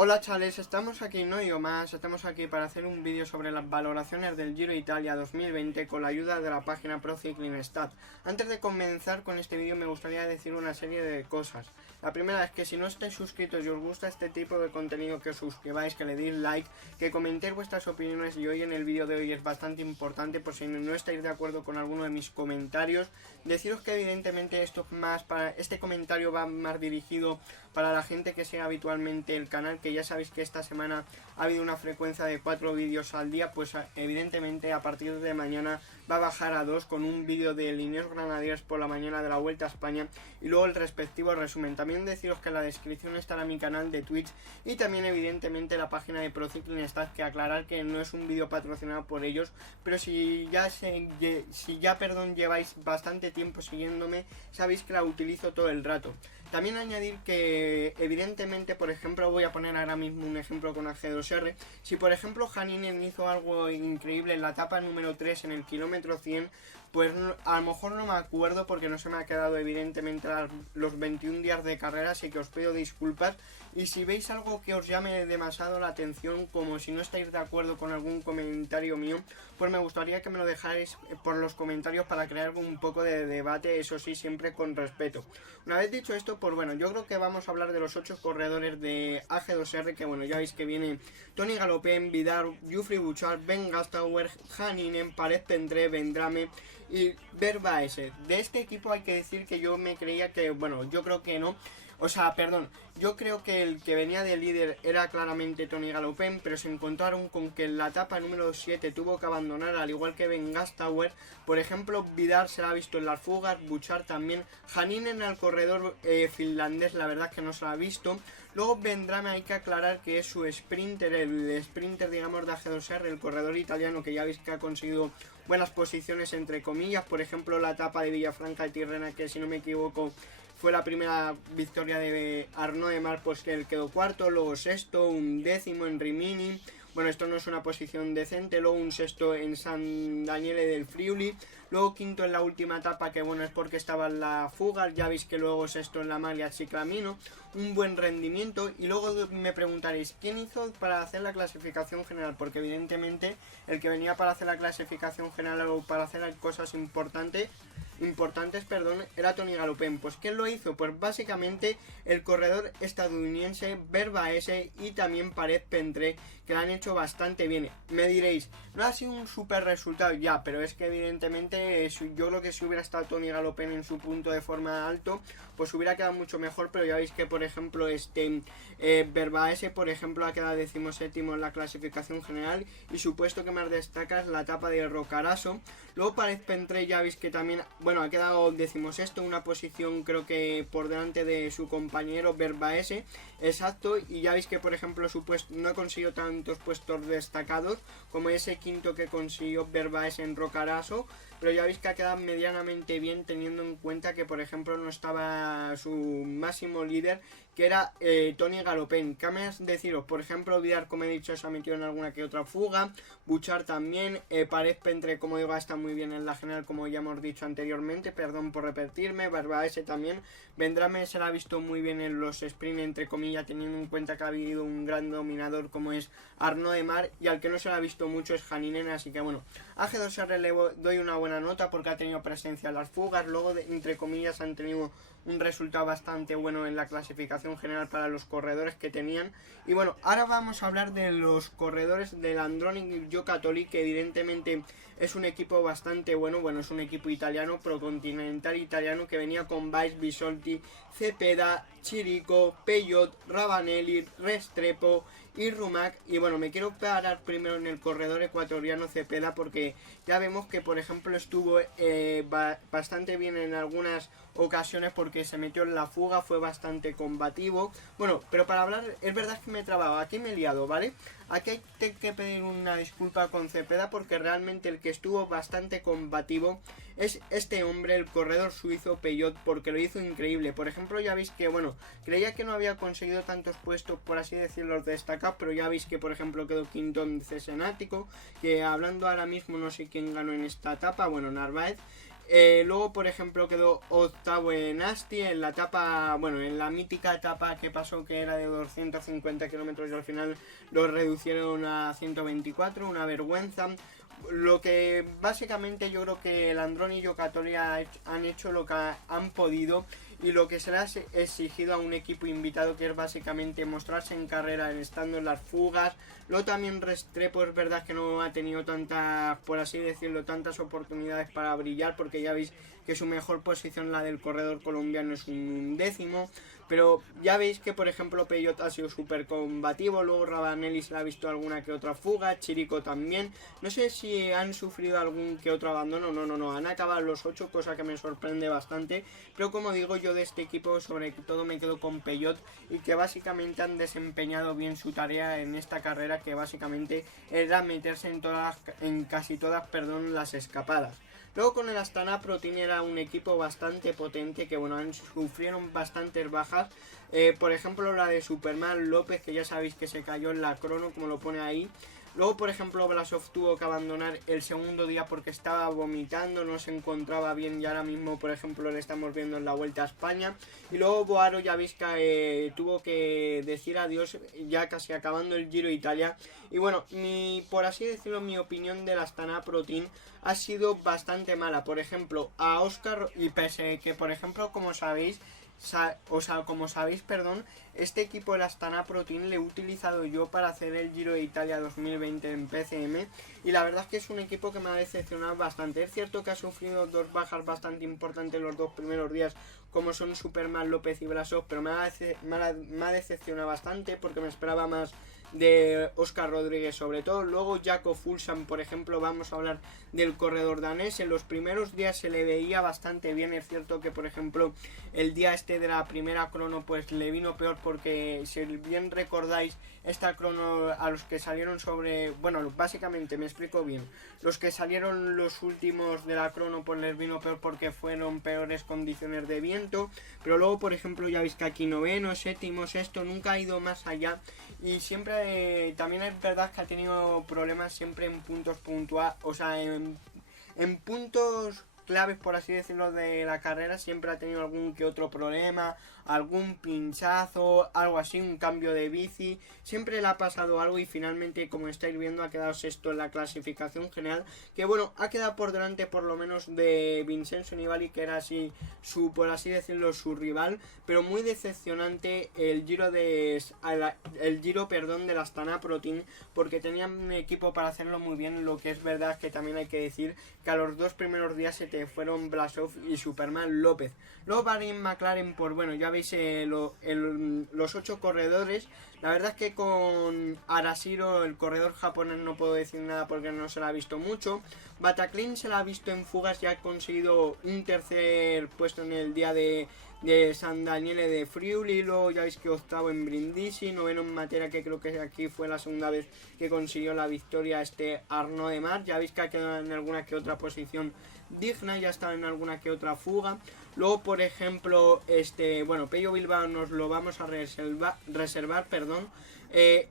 Hola chavales, estamos aquí no yo más, estamos aquí para hacer un vídeo sobre las valoraciones del Giro Italia 2020 con la ayuda de la página Pro Cycling Stats. Antes de comenzar con este vídeo me gustaría decir una serie de cosas. La primera es que si no estáis suscritos y os gusta este tipo de contenido, que os suscribáis, que le deis like, que comentéis vuestras opiniones, y hoy en el vídeo de hoy es bastante importante, por si no estáis de acuerdo con alguno de mis comentarios, deciros que evidentemente este comentario va más dirigido para la gente que sigue habitualmente el canal, que ya sabéis que esta semana ha habido una frecuencia de 4 vídeos al día, pues evidentemente a partir de mañana va a bajar a 2 con un vídeo de Ineos Grenadiers por la mañana de la Vuelta a España y luego el respectivo resumen. También deciros que en la descripción estará mi canal de Twitch y también evidentemente la página de Pro Cycling Stats, que aclarar que no es un vídeo patrocinado por ellos, pero si ya lleváis bastante tiempo siguiéndome, sabéis que la utilizo todo el rato. También añadir que evidentemente, por ejemplo, voy a poner ahora mismo un ejemplo con AG2R. Si por ejemplo Häkkinen hizo algo increíble en la etapa número 3 en el kilómetro 100, pues a lo mejor no me acuerdo porque no se me ha quedado evidentemente los 21 días de carrera, así que os pido disculpas. Y si veis algo que os llame demasiado la atención, como si no estáis de acuerdo con algún comentario mío, pues me gustaría que me lo dejáis por los comentarios para crear un poco de debate, eso sí, siempre con respeto. Una vez dicho esto, pues bueno, yo creo que vamos a hablar de los 8 corredores de AG2R, que bueno, ya veis que viene Tony Galopin, Vidal, Geoffrey Bouchard, Ben Gastauer, Häkkinen, Parés-Pentré, Vendrame y Vervaese. De este equipo hay que decir que yo me creía que, bueno, yo creo que no. O sea, perdón, yo creo que el que venía de líder era claramente Tony Galopin, pero se encontraron con que en la etapa número 7 tuvo que abandonar, al igual que Ben Gastauer. Por ejemplo, Vidal se la ha visto en las fugas, Bouchard también, Häkkinen al corredor finlandés, la verdad es que no se la ha visto. Luego Vendrame, hay que aclarar que es su sprinter, el sprinter digamos de AG2R, el corredor italiano, que ya veis que ha conseguido buenas posiciones entre comillas. Por ejemplo, la etapa de Villafranca de Tirrena, que si no me equivoco fue la primera victoria de Arnaud Démare, pues que él quedó cuarto, luego sexto, un décimo en Rimini. Bueno, esto no es una posición decente. Luego un sexto en San Daniele del Friuli. Luego quinto en la última etapa, que bueno, es porque estaba en la fuga. Ya veis que luego sexto en la Maglia Ciclamino. Un buen rendimiento. Y luego me preguntaréis, ¿quién hizo para hacer la clasificación general? Porque evidentemente el que venía para hacer la clasificación general o para hacer cosas importantes, era Tony Galopin. Pues ¿quién lo hizo? Pues básicamente el corredor estadounidense Vervaese y también Parés-Pentré, que lo han hecho bastante bien. Me diréis, no ha sido un super resultado ya, pero es que evidentemente yo creo que si hubiera estado Tony Galopin en su punto de forma alto, pues hubiera quedado mucho mejor. Pero ya veis que por ejemplo Vervaese por ejemplo ha quedado 17º en la clasificación general, y supuesto que más destacas la etapa de Roccaraso. Luego Parés-Pentré ya veis que también, bueno, ha quedado 16º, una posición creo que por delante de su compañero Vervaese, exacto. Y ya veis que por ejemplo su puesto no ha conseguido tantos puestos destacados como ese quinto que consiguió Vervaese en Roccaraso, pero ya veis que ha quedado medianamente bien, teniendo en cuenta que por ejemplo no estaba su máximo líder, que era Tony Galopin. ¿Qué más deciros? Por ejemplo, Vidal, como he dicho, se ha metido en alguna que otra fuga, Bouchard también, Parés-Pentré, como digo, está muy bien en la general, como ya hemos dicho anteriormente, perdón por repetirme. Vervaese también, Vendrame se la ha visto muy bien en los sprint, entre comillas, teniendo en cuenta que ha habido un gran dominador como es Arnaud Démare, y al que no se la ha visto mucho es Häkkinen. Así que bueno, a G2R le doy una buena nota porque ha tenido presencia en las fugas. Luego entre comillas han tenido un resultado bastante bueno en la clasificación general para los corredores que tenían. Y bueno, ahora vamos a hablar de los corredores del Androni Giocattoli, que evidentemente es un equipo bastante bueno. Bueno, es un equipo italiano, procontinental italiano, que venía con Vice, Bisolti, Cepeda, Chirico, Peyot, Ravanelli, Restrepo y Rumac. Y bueno, me quiero parar primero en el corredor ecuatoriano Cepeda, porque ya vemos que por ejemplo estuvo bastante bien en algunas ocasiones porque se metió en la fuga, fue bastante combativo. Bueno, pero para hablar, es verdad que me he trabado, aquí me he liado, ¿vale? Aquí hay que pedir una disculpa con Cepeda, porque realmente el que estuvo bastante combativo es este hombre, el corredor suizo Peyot, porque lo hizo increíble. Por ejemplo, ya veis que, bueno, creía que no había conseguido tantos puestos, por así decirlo, destacados, pero ya veis que, por ejemplo, quedó quinto en Cesenático, que hablando ahora mismo no sé quién ganó en esta etapa, bueno, Narváez. Luego, por ejemplo, quedó octavo en Asti, en la etapa, bueno, en la mítica etapa que pasó, que era de 250 kilómetros y al final lo reducieron a 124, una vergüenza. Lo que básicamente yo creo que el Androni y Giocattoli han hecho lo que han podido y lo que se le ha exigido a un equipo invitado, que es básicamente mostrarse en carrera, estando en las fugas. Luego también Restrepo es verdad que no ha tenido tantas, por así decirlo, tantas oportunidades para brillar, porque ya veis que su mejor posición, la del corredor colombiano, es un décimo. Pero ya veis que, por ejemplo, Peyot ha sido súper combativo. Luego Rabanelli se le ha visto alguna que otra fuga, Chirico también. No sé si han sufrido algún que otro abandono. No, han acabado los 8, cosa que me sorprende bastante. Pero como digo, yo de este equipo sobre todo me quedo con Peyot, y que básicamente han desempeñado bien su tarea en esta carrera, que básicamente era meterse en casi todas las escapadas. Luego con el Astana Pro Team era un equipo bastante potente, que bueno, sufrieron bastantes bajas. Por ejemplo, la de Superman López, que ya sabéis que se cayó en la crono, como lo pone ahí. Luego, por ejemplo, Blasov tuvo que abandonar el segundo día porque estaba vomitando, no se encontraba bien, y ahora mismo, por ejemplo, le estamos viendo en la Vuelta a España. Y luego Boaro, ya veis que tuvo que decir adiós ya casi acabando el Giro de Italia. Y bueno, por así decirlo, mi opinión del Astana Pro Team ha sido bastante mala. Por ejemplo, a Oscar, y pese que, por ejemplo, como sabéis, este equipo, el Astana Pro Team, le he utilizado yo para hacer el Giro de Italia 2020 en PCM, y la verdad es que es un equipo que me ha decepcionado bastante. Es cierto que ha sufrido 2 bajas bastante importantes los 2 primeros días, como son Superman López y Blasov, pero me ha decepcionado bastante, porque me esperaba más de Óscar Rodríguez sobre todo. Luego Jakob Fuglsang, por ejemplo, vamos a hablar del corredor danés. En los primeros días se le veía bastante bien. Es cierto que, por ejemplo, el día este de la primera crono pues le vino peor, porque si bien recordáis, esta crono a los que salieron bueno, básicamente me explico bien, los que salieron los últimos de la crono pues les vino peor porque fueron peores condiciones de viento. Pero luego, por ejemplo, ya veis que aquí noveno, séptimo, sexto, nunca ha ido más allá. Y siempre, también es verdad que ha tenido problemas siempre en puntos puntuales, o sea, en puntos claves, por así decirlo, de la carrera. Siempre ha tenido algún que otro problema, algún pinchazo, algo así, un cambio de bici. Siempre le ha pasado algo, y finalmente, como estáis viendo, ha quedado sexto en la clasificación general, que bueno, ha quedado por delante por lo menos de Vincenzo Nibali, que era así por así decirlo, su rival. Pero muy decepcionante el Giro del Astana Pro Team, porque tenían un equipo para hacerlo muy bien. Lo que es verdad que también hay que decir que a los 2 primeros días se te fueron Blasov y Superman López. Luego Bahrain McLaren, pues bueno, ya veis los 8 corredores. La verdad es que con Arashiro, el corredor japonés, no puedo decir nada porque no se la ha visto mucho. Bataclan se la ha visto en fugas y ha conseguido un tercer puesto en el día de San Daniele de Friuli. Luego ya veis que octavo en Brindisi, noveno en Matera, que creo que aquí fue la segunda vez que consiguió la victoria Arnaud de Mar. Ya veis que ha quedado en alguna que otra posición digna, ya está en alguna que otra fuga. Luego, por ejemplo, Pello Bilbao nos lo vamos a reservar.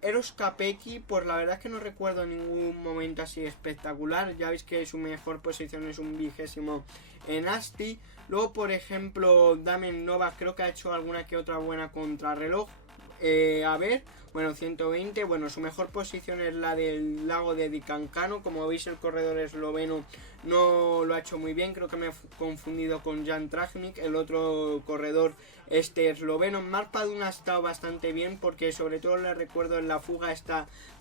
Eros Capecchi, pues la verdad es que no recuerdo ningún momento así espectacular. Ya veis que su mejor posición es un 20º en Asti. Luego, por ejemplo, Damen Nova creo que ha hecho alguna que otra buena contrarreloj. 120, bueno, su mejor posición es la del lago de Dicancano. Como veis, el corredor esloveno no lo ha hecho muy bien, creo que me he confundido con Jan Tratnik, el otro corredor esloveno. Marc Padun ha estado bastante bien, porque sobre todo le recuerdo en la fuga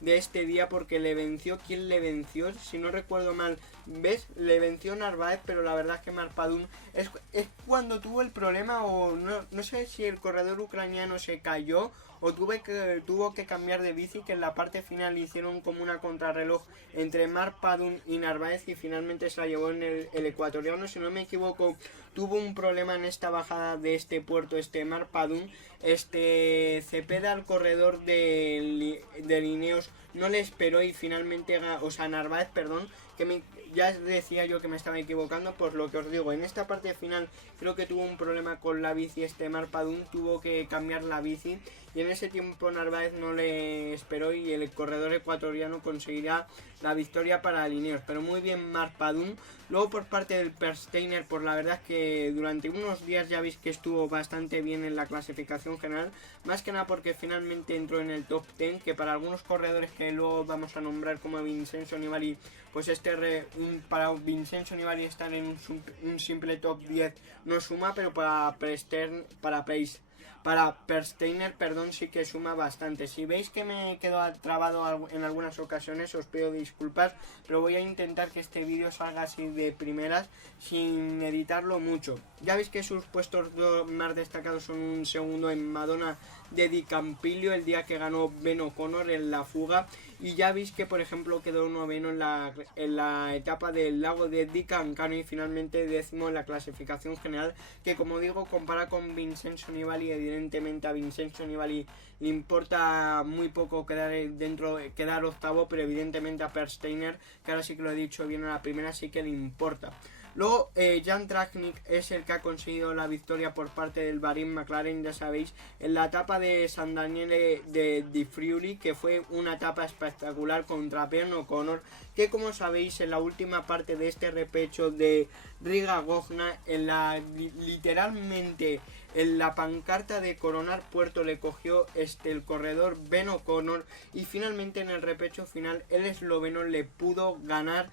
de este día, porque le venció, ¿quién le venció? Si no recuerdo mal, ¿ves? Le venció Narváez, pero la verdad es que Marc Padun es cuando tuvo el problema, o no sé si el corredor ucraniano se cayó o tuvo que cambiar de bici, que en la parte final hicieron como una contrarreloj entre Marc Padun y Narváez, y finalmente se la llevó en el ecuatoriano. Si no me equivoco, tuvo un problema en esta bajada de este puerto, Marc Padun. Cepeda, al corredor de Ineos, no le esperó, y finalmente, Narváez, perdón, ya decía yo que me estaba equivocando, por lo que os digo, en esta parte final creo que tuvo un problema con la bici Marc Padun, tuvo que cambiar la bici y en ese tiempo Narváez no le esperó y el corredor ecuatoriano conseguirá la victoria para Ineos. Pero muy bien Marc Padun. Luego por parte del Per Steiner, pues la verdad es que durante unos días ya veis que estuvo bastante bien en la clasificación general, más que nada porque finalmente entró en el top 10, que para algunos corredores que luego vamos a nombrar como Vincenzo Nibali, pues para Vincenzo Nibali estar en un simple top 10 no suma, pero para Per Steiner, perdón, sí que suma bastante. Si veis que me quedo trabado en algunas ocasiones, os pido disculpas, pero voy a intentar que este vídeo salga así de primeras, sin editarlo mucho. Ya veis que sus puestos más destacados son un segundo en Madonna de Di Campillo, el día que ganó Ben O'Connor en la fuga, y ya veis que por ejemplo quedó noveno en la etapa del lago de Di Cancano y finalmente décimo en la clasificación general, que como digo compara con Vincenzo Nibali. Evidentemente a Vincenzo Nibali le importa muy poco quedar octavo, pero evidentemente a Per Steiner, que ahora sí que lo he dicho bien a la primera, sí que le importa. Luego Jan Tratnik es el que ha conseguido la victoria por parte del Bahrain McLaren, ya sabéis, en la etapa de San Daniele de Di Friuli, que fue una etapa espectacular contra Ben O'Connor, que como sabéis en la última parte de este repecho de Riga-Gojna, literalmente en la pancarta de coronar puerto le cogió el corredor Ben O'Connor y finalmente en el repecho final el esloveno le pudo ganar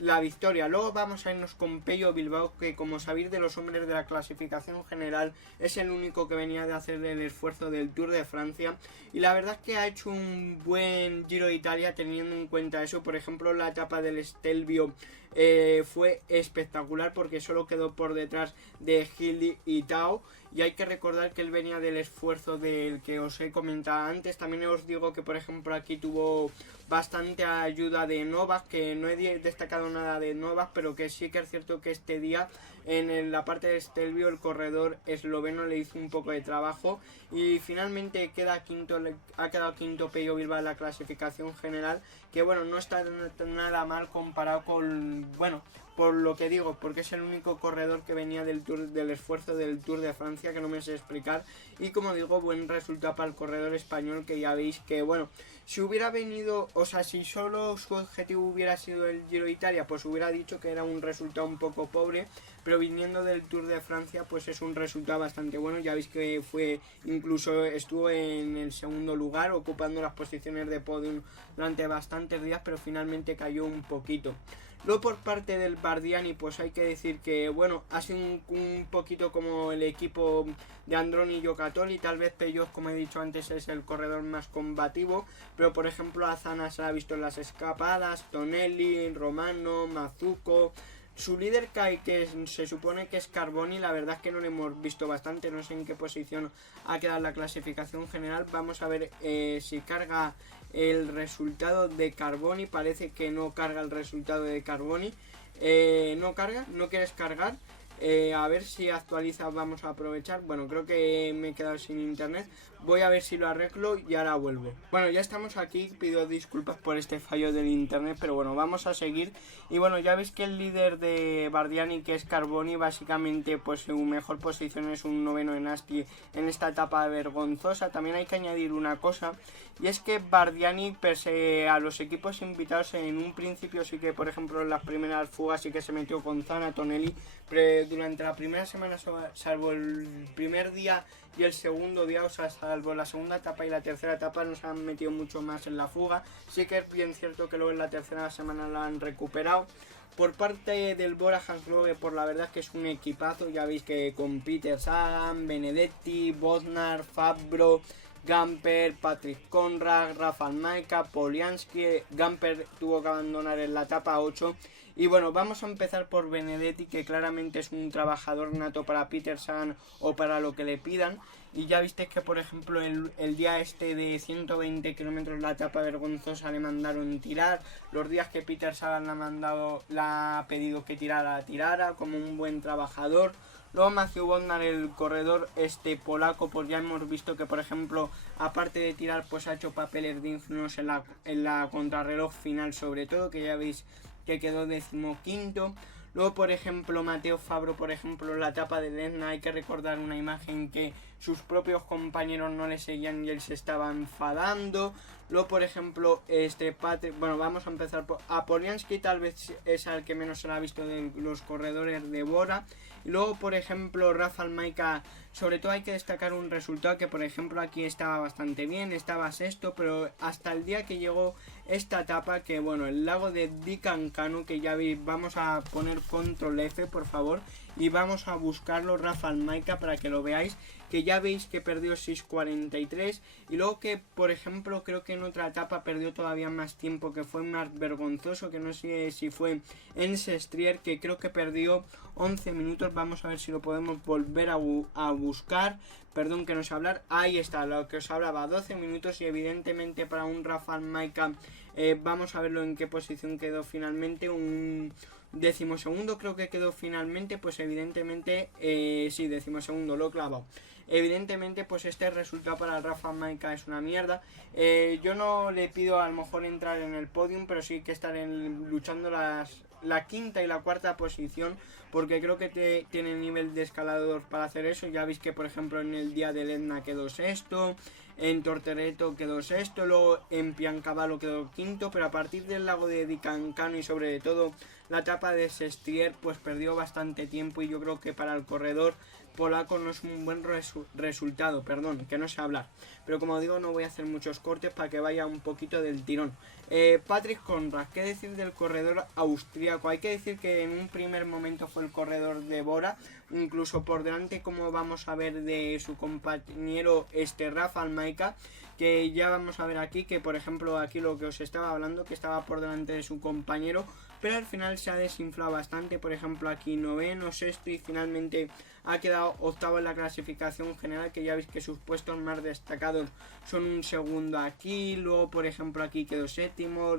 la victoria. Luego vamos a irnos con Pello Bilbao, que como sabéis de los hombres de la clasificación general es el único que venía de hacer el esfuerzo del Tour de Francia y la verdad es que ha hecho un buen Giro de Italia teniendo en cuenta eso. Por ejemplo la etapa del Stelvio fue espectacular porque solo quedó por detrás de Gilly y Tao, y hay que recordar que él venía del esfuerzo del que os he comentado antes. También os digo que por ejemplo aquí tuvo bastante ayuda de Novak, que no he destacado nada de Novak, pero que sí que es cierto que este día en la parte de Stelvio el corredor esloveno le hizo un poco de trabajo y finalmente ha quedado quinto Pello Bilbao en la clasificación general, que bueno, no está nada mal comparado con, bueno, por lo que digo, porque es el único corredor que venía del esfuerzo del Tour de Francia, que no me sé explicar, y como digo, buen resultado para el corredor español, que ya veis que bueno, si hubiera venido, o sea, si solo su objetivo hubiera sido el Giro de Italia, pues hubiera dicho que era un resultado un poco pobre, pero viniendo del Tour de Francia pues es un resultado bastante bueno. Ya veis que incluso estuvo en el segundo lugar ocupando las posiciones de podium durante bastantes días, pero finalmente cayó un poquito. Luego por parte del Bardiani pues hay que decir que bueno, ha sido un poquito como el equipo de Androni Giocattoli. Tal vez Pello, como he dicho antes, es el corredor más combativo, pero por ejemplo Azana se ha visto en las escapadas, Tonelli, Romano, Mazzucco. Su líder que se supone que es Carboni, la verdad es que no lo hemos visto bastante, no sé en qué posición ha quedado la clasificación general. Vamos a ver si carga el resultado de Carboni. Parece que no carga el resultado de Carboni. No carga, no quieres cargar. A ver si actualiza, vamos a aprovechar. Bueno, creo que me he quedado sin internet. Voy a ver si lo arreglo y ahora vuelvo. Bueno, ya estamos aquí, pido disculpas por este fallo del internet, pero bueno, vamos a seguir. Y bueno, ya veis que el líder de Bardiani, que es Carboni, básicamente pues su mejor posición es un noveno en Asti en esta etapa vergonzosa. También hay que añadir una cosa, y es que Bardiani, pese a los equipos invitados, en un principio sí que, por ejemplo, en las primeras fugas sí que se metió con Zana, Tonelli, pero durante la primera semana, salvo el primer día y el segundo día, o sea, salvo la segunda etapa y la tercera etapa, no se han metido mucho más en la fuga. Sí que es bien cierto que luego en la tercera semana la han recuperado. Por parte del Bora Hansgrohe, por la verdad es que es un equipazo. Ya veis que con Peter Sagan, Benedetti, Bodnar, Fabro, Gamper, Patrick Conrad, Rafael Majka, Poliansky. Gamper tuvo que abandonar en la etapa 8. Y bueno, vamos a empezar por Benedetti, que claramente es un trabajador nato para Peter Sagan o para lo que le pidan. Y ya visteis que, por ejemplo, el día este de 120 kilómetros, la etapa vergonzosa, le mandaron tirar. Los días que Peter Sagan la ha pedido que tirara como un buen trabajador. Luego Matthew Bodnar, el corredor polaco, pues ya hemos visto que, por ejemplo, aparte de tirar, pues ha hecho papeles dignos en la contrarreloj final, sobre todo, que ya veis que quedó 15º. Luego, por ejemplo, Mateo Fabro, por ejemplo, la etapa del Etna, hay que recordar una imagen que sus propios compañeros no le seguían y él se estaba enfadando. Luego, por ejemplo, Patrick, bueno, vamos a empezar por Poliansky, tal vez es el que menos se la ha visto de los corredores de Bora. Y luego, por ejemplo, Rafał Majka, sobre todo hay que destacar un resultado que, por ejemplo, aquí estaba bastante bien, estaba sexto, pero hasta el día que llegó esta etapa, que bueno, el lago de Dicancanu, que ya veis, vamos a poner control F, por favor, y vamos a buscarlo, Rafał Majka, para que lo veáis, que ya veis que perdió 6.43, y luego que, por ejemplo, creo que en otra etapa perdió todavía más tiempo, que fue más vergonzoso, que no sé si fue en Sestriere, que creo que perdió 11 minutos, vamos a ver si lo podemos volver a buscar. Perdón que no sé hablar, ahí está, lo que os hablaba, 12 minutos, y evidentemente para un Rafał Majka, vamos a verlo en qué posición quedó finalmente, un 12º creo que quedó finalmente, pues evidentemente, sí, 12º, lo he clavado. Evidentemente, pues este resultado para el Rafał Majka es una mierda. Yo no le pido a lo mejor entrar en el podium, pero sí que estar luchando la quinta y la cuarta posición, porque creo que tiene nivel de escalador para hacer eso. Ya veis que, por ejemplo, en el día del Etna quedó sexto, en Tortereto quedó sexto, luego en Piancavallo quedó quinto, pero a partir del lago de Dicancanu y sobre todo la etapa de Sestriere, pues perdió bastante tiempo, y yo creo que para el corredor polaco no es un buen resultado, perdón, que no sé hablar. Pero como digo, no voy a hacer muchos cortes para que vaya un poquito del tirón. Patrick Konrad, ¿qué decir del corredor austríaco? Hay que decir que en un primer momento fue el corredor de Bora, incluso por delante, como vamos a ver, de su compañero Rafał Majka, que ya vamos a ver aquí, que por ejemplo aquí lo que os estaba hablando, que estaba por delante de su compañero, pero al final se ha desinflado bastante. Por ejemplo aquí noveno, sexto, y finalmente ha quedado octavo en la clasificación general, que ya veis que sus puestos más destacados son un segundo aquí, luego por ejemplo aquí quedó séptimo,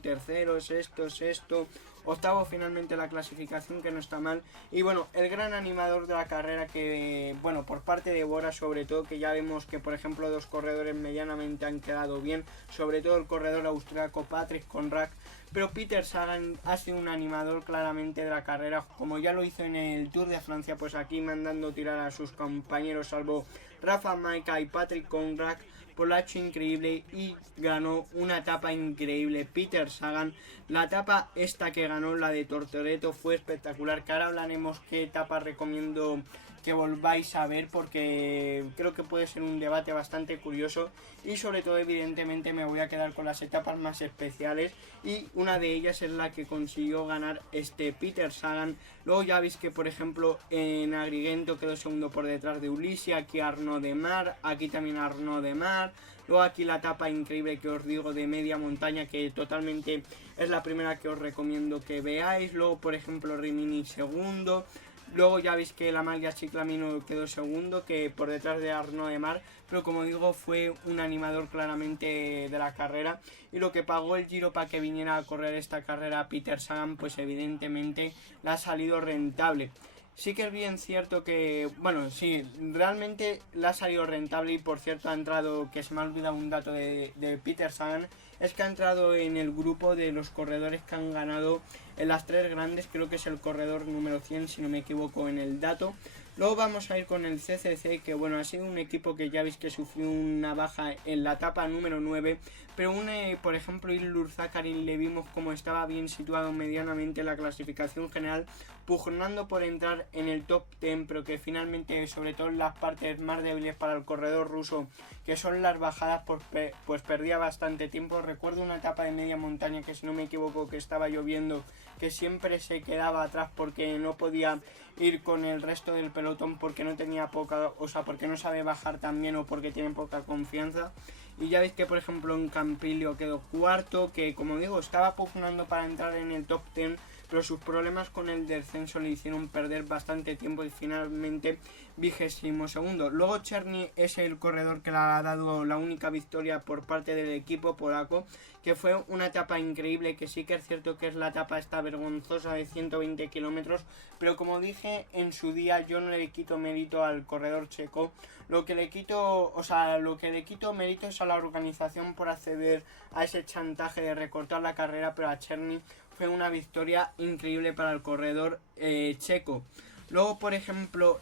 tercero, sexto, octavo finalmente la clasificación, que no está mal. Y bueno, el gran animador de la carrera, que bueno, por parte de Bora sobre todo, que ya vemos que por ejemplo dos corredores medianamente han quedado bien, sobre todo el corredor austriaco Patrick Konrad, pero Peter Sagan ha sido un animador claramente de la carrera, como ya lo hizo en el Tour de Francia, pues aquí mandando tirar a sus compañeros, salvo Rafał Majka y Patrick Konrad, pues lo ha hecho increíble y ganó una etapa increíble Peter Sagan. La etapa esta que ganó, la de Tortoreto, fue espectacular, que ahora hablaremos qué etapa recomiendo que volváis a ver, porque creo que puede ser un debate bastante curioso, y sobre todo evidentemente me voy a quedar con las etapas más especiales, y una de ellas es la que consiguió ganar Peter Sagan. Luego ya veis que por ejemplo en Agrigento quedó segundo por detrás de Ulissi, aquí Arnaud Démare, aquí también Arnaud Démare. Luego aquí la etapa increíble que os digo de media montaña, que totalmente es la primera que os recomiendo que veáis. Luego por ejemplo Rimini segundo. Luego ya veis que la Maglia Ciclamino quedó segundo, que por detrás de Arnaud Démare, pero como digo, fue un animador claramente de la carrera, y lo que pagó el Giro para que viniera a correr esta carrera Peter Sagan, pues evidentemente le ha salido rentable. Sí que es bien cierto que, bueno, sí, realmente le ha salido rentable, y por cierto ha entrado, que se me ha olvidado un dato de Peter Sagan, es que ha entrado en el grupo de los corredores que han ganado en las tres grandes, creo que es el corredor número 100 si no me equivoco en el dato. Luego vamos a ir con el CCC, que bueno, ha sido un equipo que ya veis que sufrió una baja en la etapa número 9, pero por ejemplo Ilnur Zakarin le vimos como estaba bien situado medianamente en la clasificación general, pugnando por entrar en el top 10, pero que finalmente, sobre todo en las partes más débiles para el corredor ruso, que son las bajadas, pues perdía bastante tiempo. Recuerdo una etapa de media montaña que si no me equivoco, que estaba lloviendo, que siempre se quedaba atrás porque no podía ir con el resto del pelotón, porque no tenía porque no sabe bajar tan bien o porque tiene poca confianza. Y ya veis que por ejemplo en Campilio quedó cuarto, que como digo estaba pugnando para entrar en el top 10, pero sus problemas con el descenso le hicieron perder bastante tiempo, y finalmente 22º. Luego Czerny es el corredor que le ha dado la única victoria por parte del equipo polaco, que fue una etapa increíble, que sí que es cierto que es la etapa esta vergonzosa de 120 kilómetros, pero como dije en su día, yo no le quito mérito al corredor checo. Lo que le quito mérito es a la organización por acceder a ese chantaje de recortar la carrera, pero a Czerny fue una victoria increíble para el corredor checo. Luego, por ejemplo,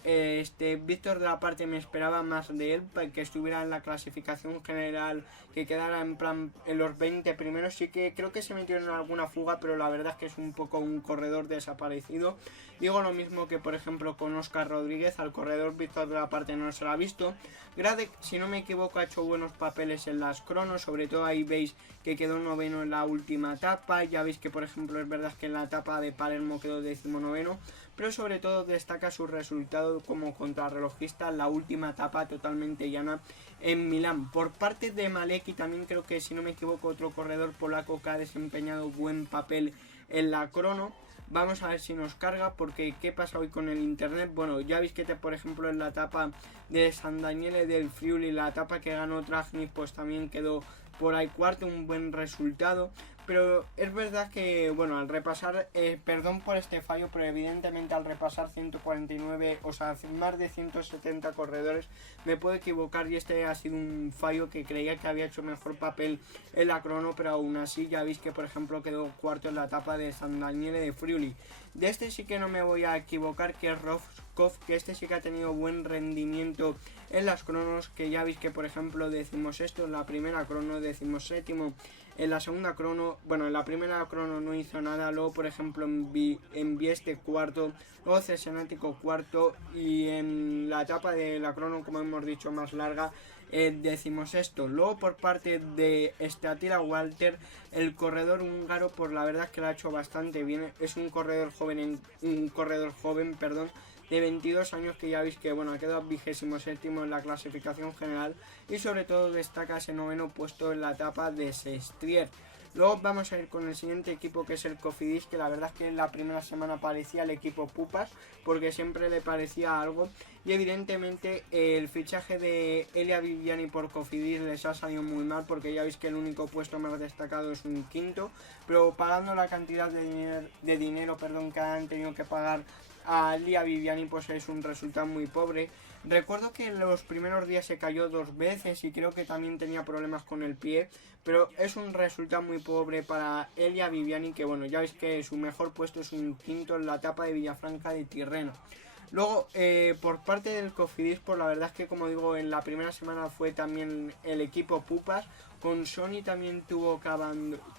Víctor de la Parte me esperaba más de él, para que estuviera en la clasificación general, que quedara en plan en los 20 primeros. Sí que creo que se metió en alguna fuga, pero la verdad es que es un poco un corredor desaparecido. Digo lo mismo que, por ejemplo, con Óscar Rodríguez. Al corredor Víctor de la Parte no se lo ha visto. Gradek, si no me equivoco, ha hecho buenos papeles en las cronos, sobre todo ahí veis que quedó noveno en la última etapa. Ya veis que, por ejemplo, es verdad que en la etapa de Palermo quedó 19º, pero sobre todo destaca su resultado como contrarrelojista en la última etapa totalmente llana en Milán. Por parte de Malecki también creo que, si no me equivoco, otro corredor polaco que ha desempeñado buen papel en la crono. Vamos a ver si nos carga, porque ¿qué pasa hoy con el internet? Bueno, ya veis que por ejemplo en la etapa de San Daniele del Friuli, la etapa que ganó Tragnik, pues también quedó por ahí cuarto, un buen resultado. Pero es verdad que, bueno, al repasar, perdón por este fallo, pero evidentemente al repasar 149, o sea, más de 170 corredores, me puedo equivocar, y este ha sido un fallo que creía que había hecho mejor papel en la crono, pero aún así ya veis que, por ejemplo, quedó cuarto en la etapa de San Daniele de Friuli. De este sí que no me voy a equivocar, que es Roscoff, que este sí que ha tenido buen rendimiento en las cronos, que ya veis que, por ejemplo, 16º en la primera crono, 17º en la segunda crono. Bueno, en la primera crono no hizo nada. Luego, por ejemplo, en Vieste cuarto, luego Cesenático cuarto, y en la etapa de la crono, como hemos dicho, más larga, 16º. Luego, por parte de Attila Walter, el corredor húngaro, pues la verdad es que lo ha hecho bastante bien. Es un corredor joven, de 22 años, que ya veis que, bueno, ha quedado 27º en la clasificación general, y sobre todo destaca ese noveno puesto en la etapa de Sestriere. Luego vamos a ir con el siguiente equipo, que es el Cofidis, que la verdad es que en la primera semana parecía el equipo Pupas, porque siempre le parecía algo, y evidentemente el fichaje de Elia Viviani por Cofidis les ha salido muy mal, porque ya veis que el único puesto más destacado es un quinto, pero pagando la cantidad de dinero que han tenido que pagar a Elia Viviani, pues es un resultado muy pobre. Recuerdo que en los primeros días se cayó 2 veces y creo que también tenía problemas con el pie, pero es un resultado muy pobre para Elia Viviani, que bueno, ya veis que su mejor puesto es un quinto en la etapa de Villafranca de Tirreno. Luego, por parte del Cofidis, pues la verdad es que, como digo, en la primera semana fue también el equipo Pupas. Con Sony también tuvo que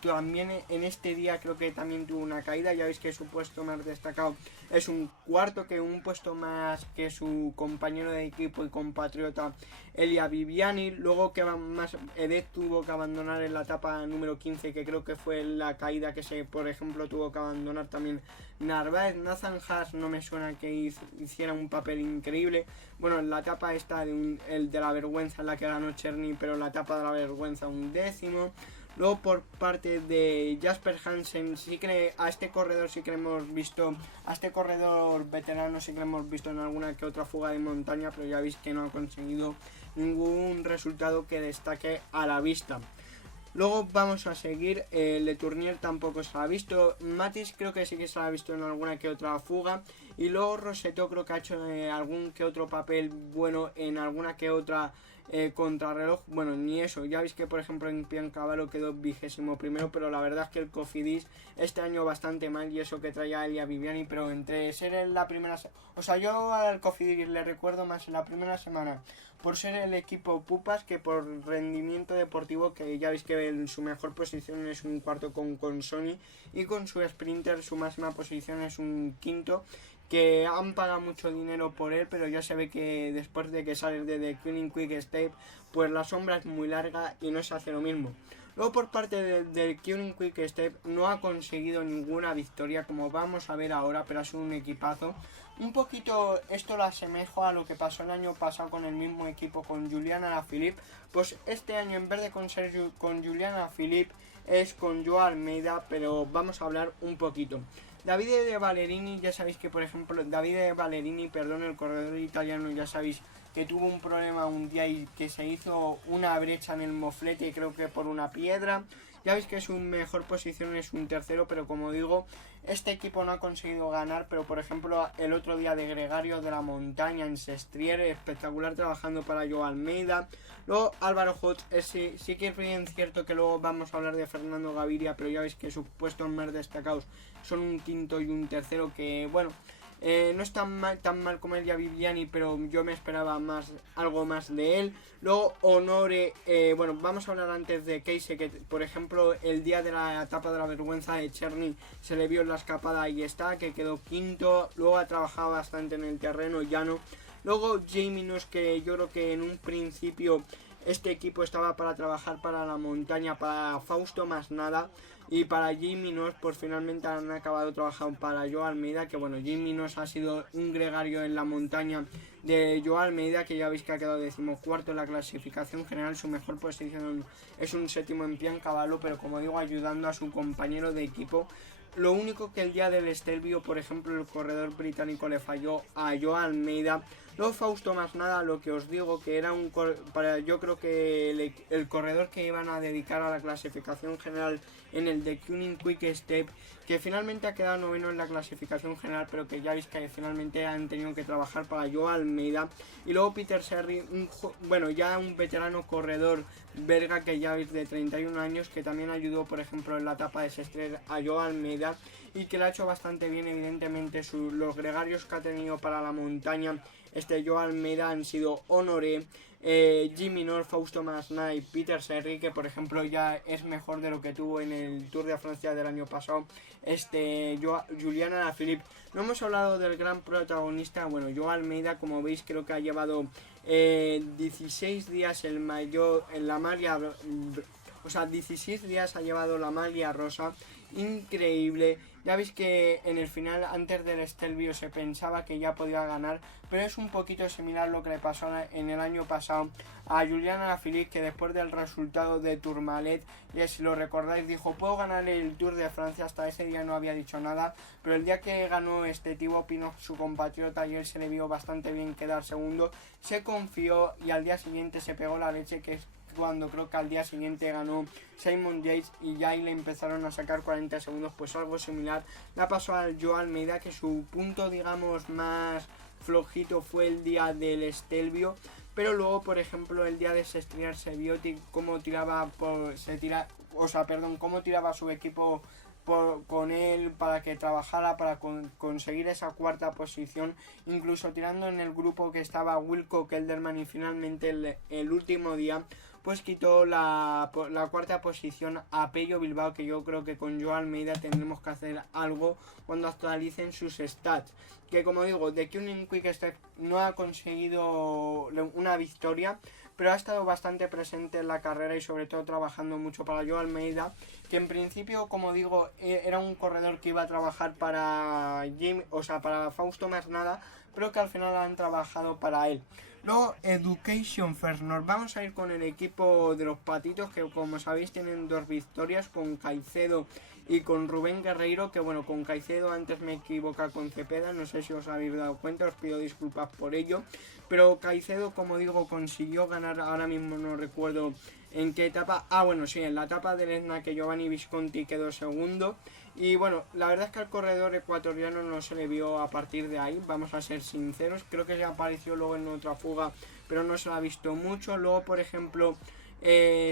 también en este día creo que también tuvo una caída. Ya veis que su puesto más destacado es un cuarto, que un puesto más que su compañero de equipo y compatriota Elia Viviani. Luego que más Edet tuvo que abandonar en la etapa número 15, que creo que fue la caída que por ejemplo tuvo que abandonar también Narváez. Nathan Haas no me suena que hiciera un papel increíble. Bueno, en la etapa esta el de la vergüenza, en la que ganó Cherny, pero la etapa de la vergüenza un décimo. Luego, por parte de Jasper Hansen, sí que a este corredor sí que hemos visto, a este corredor veterano sí que hemos visto en alguna que otra fuga de montaña, pero ya veis que no ha conseguido ningún resultado que destaque a la vista. Luego vamos a seguir, Le Tournier tampoco se la ha visto, Matis creo que sí que se la ha visto en alguna que otra fuga, y luego Rosetto creo que ha hecho algún que otro papel bueno en alguna que otra contrarreloj. Bueno, ni eso, ya veis que por ejemplo en Piancavallo quedó 21º, pero la verdad es que el Cofidis este año bastante mal, y eso que traía Elia Viviani, pero entre ser en la primera, o sea, yo al Cofidis le recuerdo más en la primera semana por ser el equipo Pupas que por rendimiento deportivo, que ya veis que en su mejor posición es un cuarto con Sony, y con su sprinter su máxima posición es un quinto, que han pagado mucho dinero por él, pero ya se ve que después de que sale de The Kuning Quick Step, pues la sombra es muy larga y no se hace lo mismo. Luego, por parte del Kuning Quick Step, no ha conseguido ninguna victoria, como vamos a ver ahora, pero ha sido un equipazo. Un poquito esto lo asemejo a lo que pasó el año pasado con el mismo equipo, con Julian Alaphilippe. Pues este año, en vez de con Julian Alaphilippe, es con Joao Almeida, pero vamos a hablar un poquito. Davide Ballerini, ya sabéis que, por ejemplo, el corredor italiano, ya sabéis que tuvo un problema un día y que se hizo una brecha en el moflete, creo que por una piedra. Ya veis que su mejor posición es un tercero, pero como digo, este equipo no ha conseguido ganar, pero por ejemplo el otro día de Gregario de la Montaña en Sestriere, espectacular trabajando para Joao Almeida. Luego Álvaro Hots, sí que es bien cierto que luego vamos a hablar de Fernando Gaviria, pero ya veis que sus puestos más destacados son un quinto y un tercero que, bueno, no es tan mal como Elia Viviani, pero yo me esperaba algo más de él. Luego Honore, bueno, vamos a hablar antes de Keise, que por ejemplo el día de la etapa de la vergüenza de Cherny se le vio en la escapada y está, que quedó quinto. Luego ha trabajado bastante en el terreno llano. Luego Jamie Nuss, que yo creo que en un principio este equipo estaba para trabajar para la montaña, para Fausto más nada. Y para Jamie Nuss, pues finalmente han acabado trabajando para Joao Almeida, que bueno, Jamie Nuss ha sido un gregario en la montaña de Joao Almeida, que ya veis que ha quedado 14º en la clasificación general. Su mejor posición es un 7º en Piancavallo, pero como digo, ayudando a su compañero de equipo. Lo único que el día del Stelvio, por ejemplo, el corredor británico le falló a Joao Almeida. Luego Fausto más nada, lo que os digo, que era yo creo que el corredor que iban a dedicar a la clasificación general en el de Kuning Quick Step, que finalmente ha quedado noveno en la clasificación general, pero que ya veis que finalmente han tenido que trabajar para Joao Almeida. Y luego Peter Serry, bueno, ya un veterano corredor belga que ya veis de 31 años, que también ayudó, por ejemplo, en la etapa de Sestriere a Joao Almeida y que le ha hecho bastante bien. Evidentemente los gregarios que ha tenido para la montaña Joao Almeida han sido Honoré, Jimmy Nuss, Fausto Masna y Peter Serry, que por ejemplo ya es mejor de lo que tuvo en el Tour de Francia del año pasado Julian Alaphilippe. No hemos hablado del gran protagonista, bueno, Joao Almeida, como veis creo que ha llevado 16 días el maillot en la maglia, o sea, 16 días ha llevado la maglia rosa, increíble. Ya veis que en el final, antes del Stelvio, se pensaba que ya podía ganar, pero es un poquito similar lo que le pasó en el año pasado a Julian Alaphilippe, que después del resultado de Tourmalet, si lo recordáis, dijo: puedo ganar el Tour de Francia. Hasta ese día no había dicho nada, pero el día que ganó Thibaut Pinot, su compatriota, y él se le vio bastante bien quedar segundo, se confió y al día siguiente se pegó la leche, que es cuando creo que al día siguiente ganó Simon Yates y ya ahí le empezaron a sacar 40 segundos, pues algo similar la pasó al Joao Almeida, que su punto digamos más flojito fue el día del Stelvio, pero luego por ejemplo el día de Sestriere se vio cómo tiraba cómo tiraba su equipo con él para que trabajara para conseguir esa cuarta posición, incluso tirando en el grupo que estaba Wilco Kelderman, y finalmente el último día pues quitó la cuarta posición a Pello Bilbao, que yo creo que con Joao Almeida tendremos que hacer algo cuando actualicen sus stats, que como digo, de Kuning Quick Step no ha conseguido una victoria, pero ha estado bastante presente en la carrera y sobre todo trabajando mucho para Joao Almeida, que en principio, como digo, era un corredor que iba a trabajar para para Fausto Masnada, pero que al final han trabajado para él. Luego, Education First. Nos vamos a ir con el equipo de los Patitos, que como sabéis tienen 2 victorias, con Caicedo y con Rubén Guerreiro, que bueno, con Caicedo antes me equivoca con Cepeda, no sé si os habéis dado cuenta, os pido disculpas por ello, pero Caicedo, como digo, consiguió ganar, ahora mismo no recuerdo en qué etapa, bueno, sí, en la etapa del Etna, que Giovanni Visconti quedó segundo. Y bueno, la verdad es que al corredor ecuatoriano no se le vio a partir de ahí, vamos a ser sinceros. Creo que ya apareció luego en otra fuga, pero no se la ha visto mucho. Luego, por ejemplo,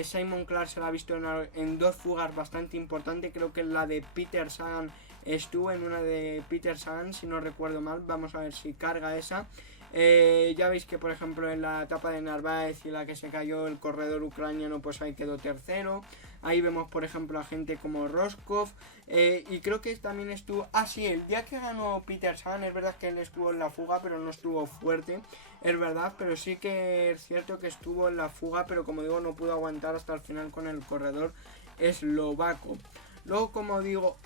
Simon Clark se la ha visto en 2 fugas bastante importantes. Creo que la de Peter Sagan estuvo en una de Peter Sagan, si no recuerdo mal. Vamos a ver si carga esa. Ya veis que por ejemplo en la etapa de Narváez y la que se cayó el corredor ucraniano, pues ahí quedó tercero. Ahí vemos por ejemplo a gente como Roscoff, y creo que también estuvo, sí, el día que ganó Peter Sagan, es verdad que él estuvo en la fuga pero no estuvo fuerte, es verdad, pero sí que es cierto que estuvo en la fuga, pero como digo no pudo aguantar hasta el final con el corredor eslovaco. Luego, como digo,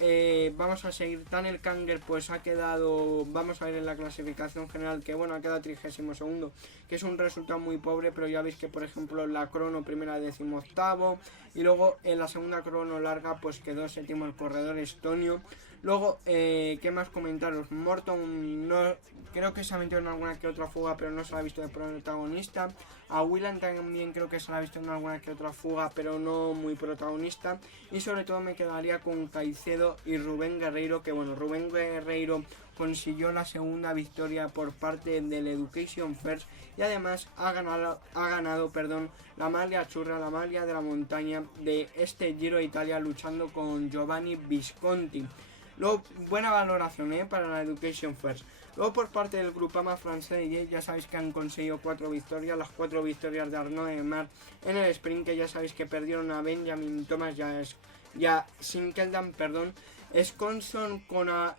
vamos a seguir. Daniel Kanger pues ha quedado, vamos a ver en la clasificación general, que bueno, ha quedado 32º, que es un resultado muy pobre, pero ya veis que por ejemplo en la crono primera 18º, y luego en la segunda crono larga pues quedó 7º el corredor estonio. Luego, ¿qué más comentaros? Morton no, creo que se ha metido en alguna que otra fuga, pero no se la ha visto de protagonista. A Whelan también creo que se la ha visto en alguna que otra fuga, pero no muy protagonista. Y sobre todo me quedaría con Caicedo y Rubén Guerreiro, que bueno, Rubén Guerreiro consiguió la segunda victoria por parte del Education First y además ha ganado la maglia churra, la maglia de la montaña de este Giro de Italia, luchando con Giovanni Visconti. Luego, buena valoración para la Education First. Luego, por parte del Groupama francés, ya sabéis que han conseguido 4 victorias, las 4 victorias de Arnaud Démare en el sprint, que ya sabéis que perdieron a Benjamin Thomas y a Sinkeldam, Skonson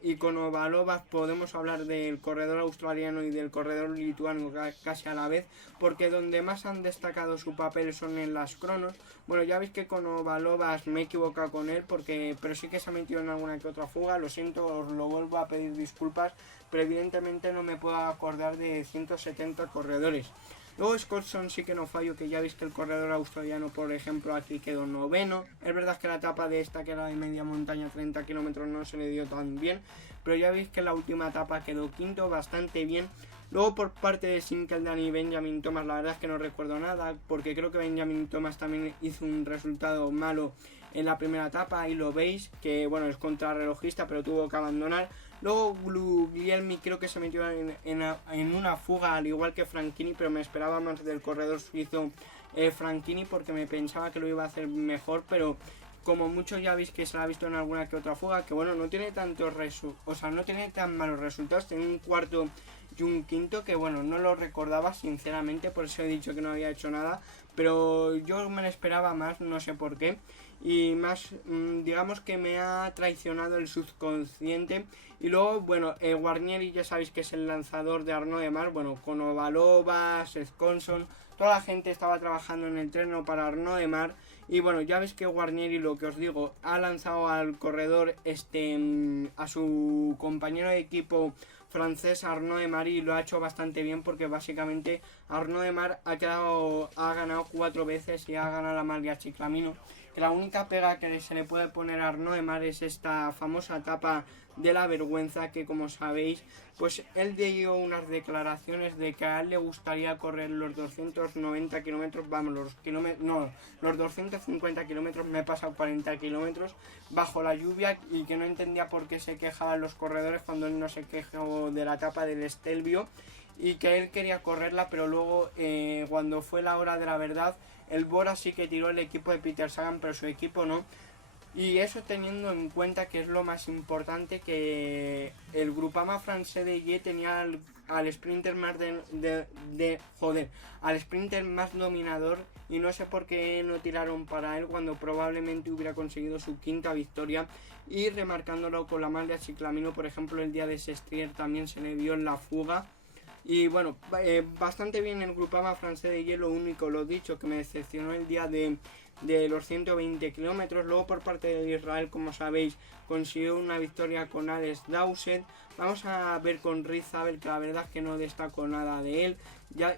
y Konovalova. Podemos hablar del corredor australiano y del corredor lituano casi a la vez, porque donde más han destacado su papel son en las cronos. Bueno, ya veis que Konovalova me he equivocado con él, pero sí que se ha metido en alguna que otra fuga. Lo siento, os lo vuelvo a pedir disculpas, pero evidentemente no me puedo acordar de 170 corredores. Luego Skonson sí que no fallo, que ya veis que el corredor australiano, por ejemplo, aquí quedó noveno. Es verdad que la etapa de esta, que era de media montaña, 30 kilómetros, no se le dio tan bien, pero ya veis que la última etapa quedó quinto, bastante bien. Luego, por parte de Sinkeldam y Benjamin Thomas, la verdad es que no recuerdo nada, porque creo que Benjamin Thomas también hizo un resultado malo en la primera etapa, ahí lo veis, que bueno, es contrarrelojista, pero tuvo que abandonar. Luego Guglielmi creo que se metió en una fuga, al igual que Franchini, pero me esperaba más del corredor suizo Franchini, porque me pensaba que lo iba a hacer mejor, pero como muchos ya veis que se la ha visto en alguna que otra fuga, que bueno, no tiene no tiene tan malos resultados, tiene un cuarto y un quinto, que bueno, no lo recordaba sinceramente, por eso he dicho que no había hecho nada, pero yo me lo esperaba más, no sé por qué. Y más, digamos que me ha traicionado el subconsciente. Y luego, bueno, Guarnieri ya sabéis que es el lanzador de Arnaud Démare. Bueno, Konovalova, Skonson, toda la gente estaba trabajando en el terreno para Arnaud Démare. Y bueno, ya veis que Guarnieri, lo que os digo, ha lanzado al corredor a su compañero de equipo francés, Arnaud Démare, y lo ha hecho bastante bien, porque básicamente Arnaud Démare ha ganado 4 veces y ha ganado la maglia Ciclamino. La única pega que se le puede poner a Arnaud Démare es esta famosa etapa de la vergüenza, que como sabéis, pues él dio unas declaraciones de que a él le gustaría correr los 290 kilómetros, vamos, los 250 kilómetros, me he pasado 40 kilómetros bajo la lluvia, y que no entendía por qué se quejaban los corredores cuando él no se quejó de la etapa del Stelvio, y que él quería correrla, pero luego cuando fue la hora de la verdad, el Bora sí que tiró el equipo de Peter Sagan, pero su equipo no. Y eso teniendo en cuenta que es lo más importante, que el Groupama francés de Ye tenía al sprinter más al sprinter más dominador, y no sé por qué no tiraron para él cuando probablemente hubiera conseguido su quinta victoria, y remarcándolo con la maglia Ciclamino. Por ejemplo, el día de Sestriere también se le vio en la fuga. Y bueno, bastante bien el Groupama francés de hielo. Único, lo dicho, que me decepcionó el día de los 120 kilómetros. Luego, por parte de Israel, como sabéis, consiguió una victoria con Alex Dowsett. Vamos a ver con Riz Zabel, que la verdad es que no destacó nada de él.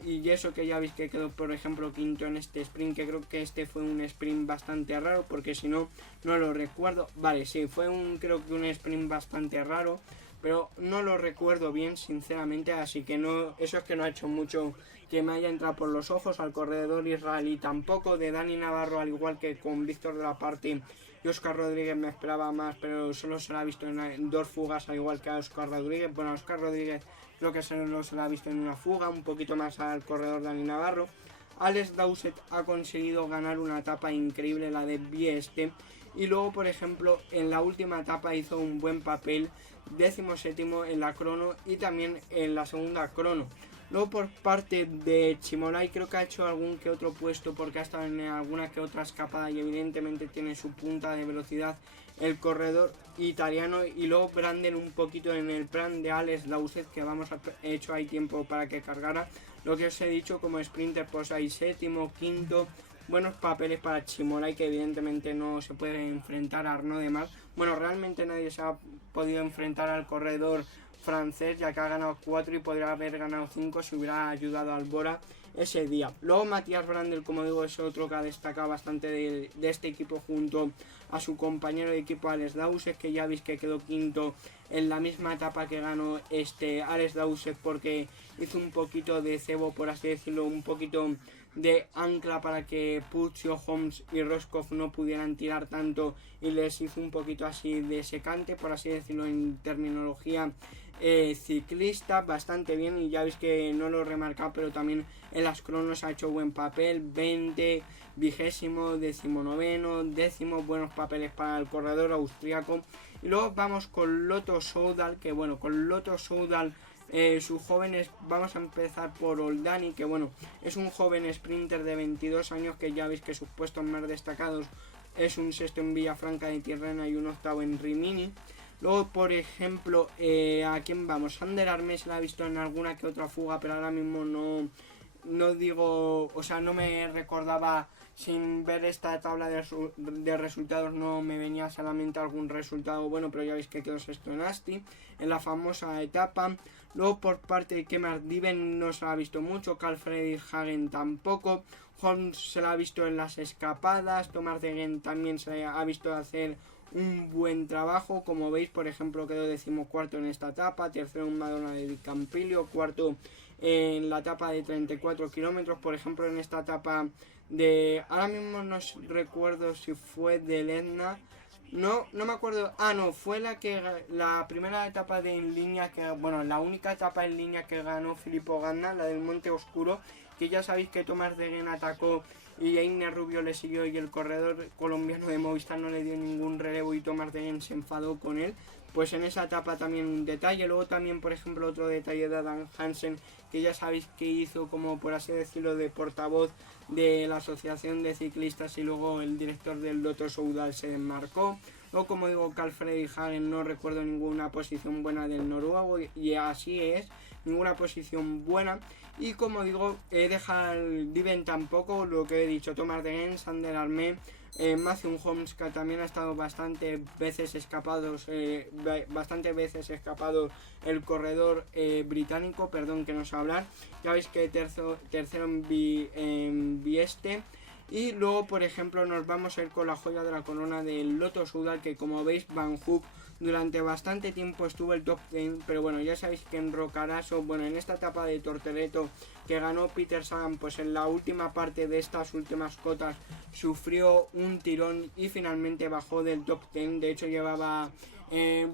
Y eso que ya veis que quedó, por ejemplo, quinto en este sprint, que creo que este fue un sprint bastante raro, porque si no, no lo recuerdo. Vale, sí, fue creo que un sprint bastante raro, pero no lo recuerdo bien, sinceramente, así que no, eso es que no ha hecho mucho que me haya entrado por los ojos. Al corredor israelí tampoco. De Dani Navarro, al igual que con Víctor de la Parte y Óscar Rodríguez, me esperaba más, pero solo se la ha visto en 2 fugas, al igual que a Óscar Rodríguez. Bueno, a Óscar Rodríguez creo que solo se la ha visto en una fuga, un poquito más al corredor Dani Navarro. Alex Dowsett ha conseguido ganar una etapa increíble, la de Bieste, y luego, por ejemplo, en la última etapa hizo un buen papel, 17º en la crono y también en la segunda crono. Luego, por parte de Chimolai, creo que ha hecho algún que otro puesto, porque ha estado en alguna que otra escapada y evidentemente tiene su punta de velocidad el corredor italiano. Y luego Branden un poquito en el plan de Alex Dowsett, que he hecho ahí tiempo para que cargara. Lo que os he dicho, como sprinter, pues hay 7º, 5º, buenos papeles para Chimolai, que evidentemente no se puede enfrentar a Arnaud Démare. Bueno, realmente nadie se ha podido enfrentar al corredor francés, ya que ha ganado 4 y podría haber ganado 5 si hubiera ayudado al Bora ese día. Luego Matías Brandel, como digo, es otro que ha destacado bastante de este equipo junto a su compañero de equipo Alex Dowsett, que ya veis que quedó quinto en la misma etapa que ganó Alex Dowsett, porque hizo un poquito de cebo, por así decirlo, un poquito de ancla para que Puccio, Homs y Roscoff no pudieran tirar tanto, y les hizo un poquito así de secante, por así decirlo en terminología ciclista, bastante bien. Y ya veis que no lo he remarcado, pero también en las cronos ha hecho buen papel, 20, 20º, 19º, 10º, buenos papeles para el corredor austriaco. Y luego vamos con Lotto Soudal, que bueno, con Lotto Soudal sus jóvenes, vamos a empezar por Oldani, que bueno, es un joven sprinter de 22 años, que ya veis que sus puestos más destacados es un sexto en Villafranca de Tirrena y un octavo en Rimini. Luego, por ejemplo, ¿a quién vamos? Ander Armés la he visto en alguna que otra fuga, pero ahora mismo no digo, o sea, no me recordaba, sin ver esta tabla de resultados no me venía solamente algún resultado bueno, pero ya veis que quedó sexto en Asti, en la famosa etapa. Luego por parte de Kemar Diven no se la ha visto mucho, Carl Friedrich Hagen tampoco, Holmes se la ha visto en las escapadas, Thomas Degen también se ha visto hacer un buen trabajo, como veis, por ejemplo, quedó 14º en esta etapa, tercero en Madonna de Campilio, cuarto en la etapa de 34 kilómetros, por ejemplo, en esta etapa de, ahora mismo no recuerdo si fue del Etna, no me acuerdo, no, fue la primera etapa de en línea que, bueno, la única etapa en línea que ganó Filippo Ganna, la del Monte Oscuro, que ya sabéis que Thomas Degen atacó y Einer Rubio le siguió, y el corredor colombiano de Movistar no le dio ningún relevo y Thomas Degen se enfadó con él. Pues en esa etapa también un detalle. Luego también, por ejemplo, otro detalle de Adam Hansen, que ya sabéis que hizo como, por así decirlo, de portavoz de la asociación de ciclistas, y luego el director del Lotto Soudal se desmarcó. O como digo, Carl Friedrich Hagen, no recuerdo ninguna posición buena del noruego, y así es, ninguna posición buena. Y como digo, deja el Diven tampoco, lo que he dicho, Thomas Degen, Ander Armés, Matthew Holmes, que también ha estado bastantes veces escapado el corredor británico, perdón que no sé hablar. Ya veis que tercero en Vieste. Y luego, por ejemplo, nos vamos a ir con la joya de la corona del Lotto Soudal, que como veis, Van Hoek durante bastante tiempo estuvo el top 10, pero bueno, ya sabéis que en Rocaraso, bueno, en esta etapa de Tortoreto que ganó Peter Sagan, pues en la última parte de estas últimas cotas sufrió un tirón y finalmente bajó del top 10. De hecho llevaba,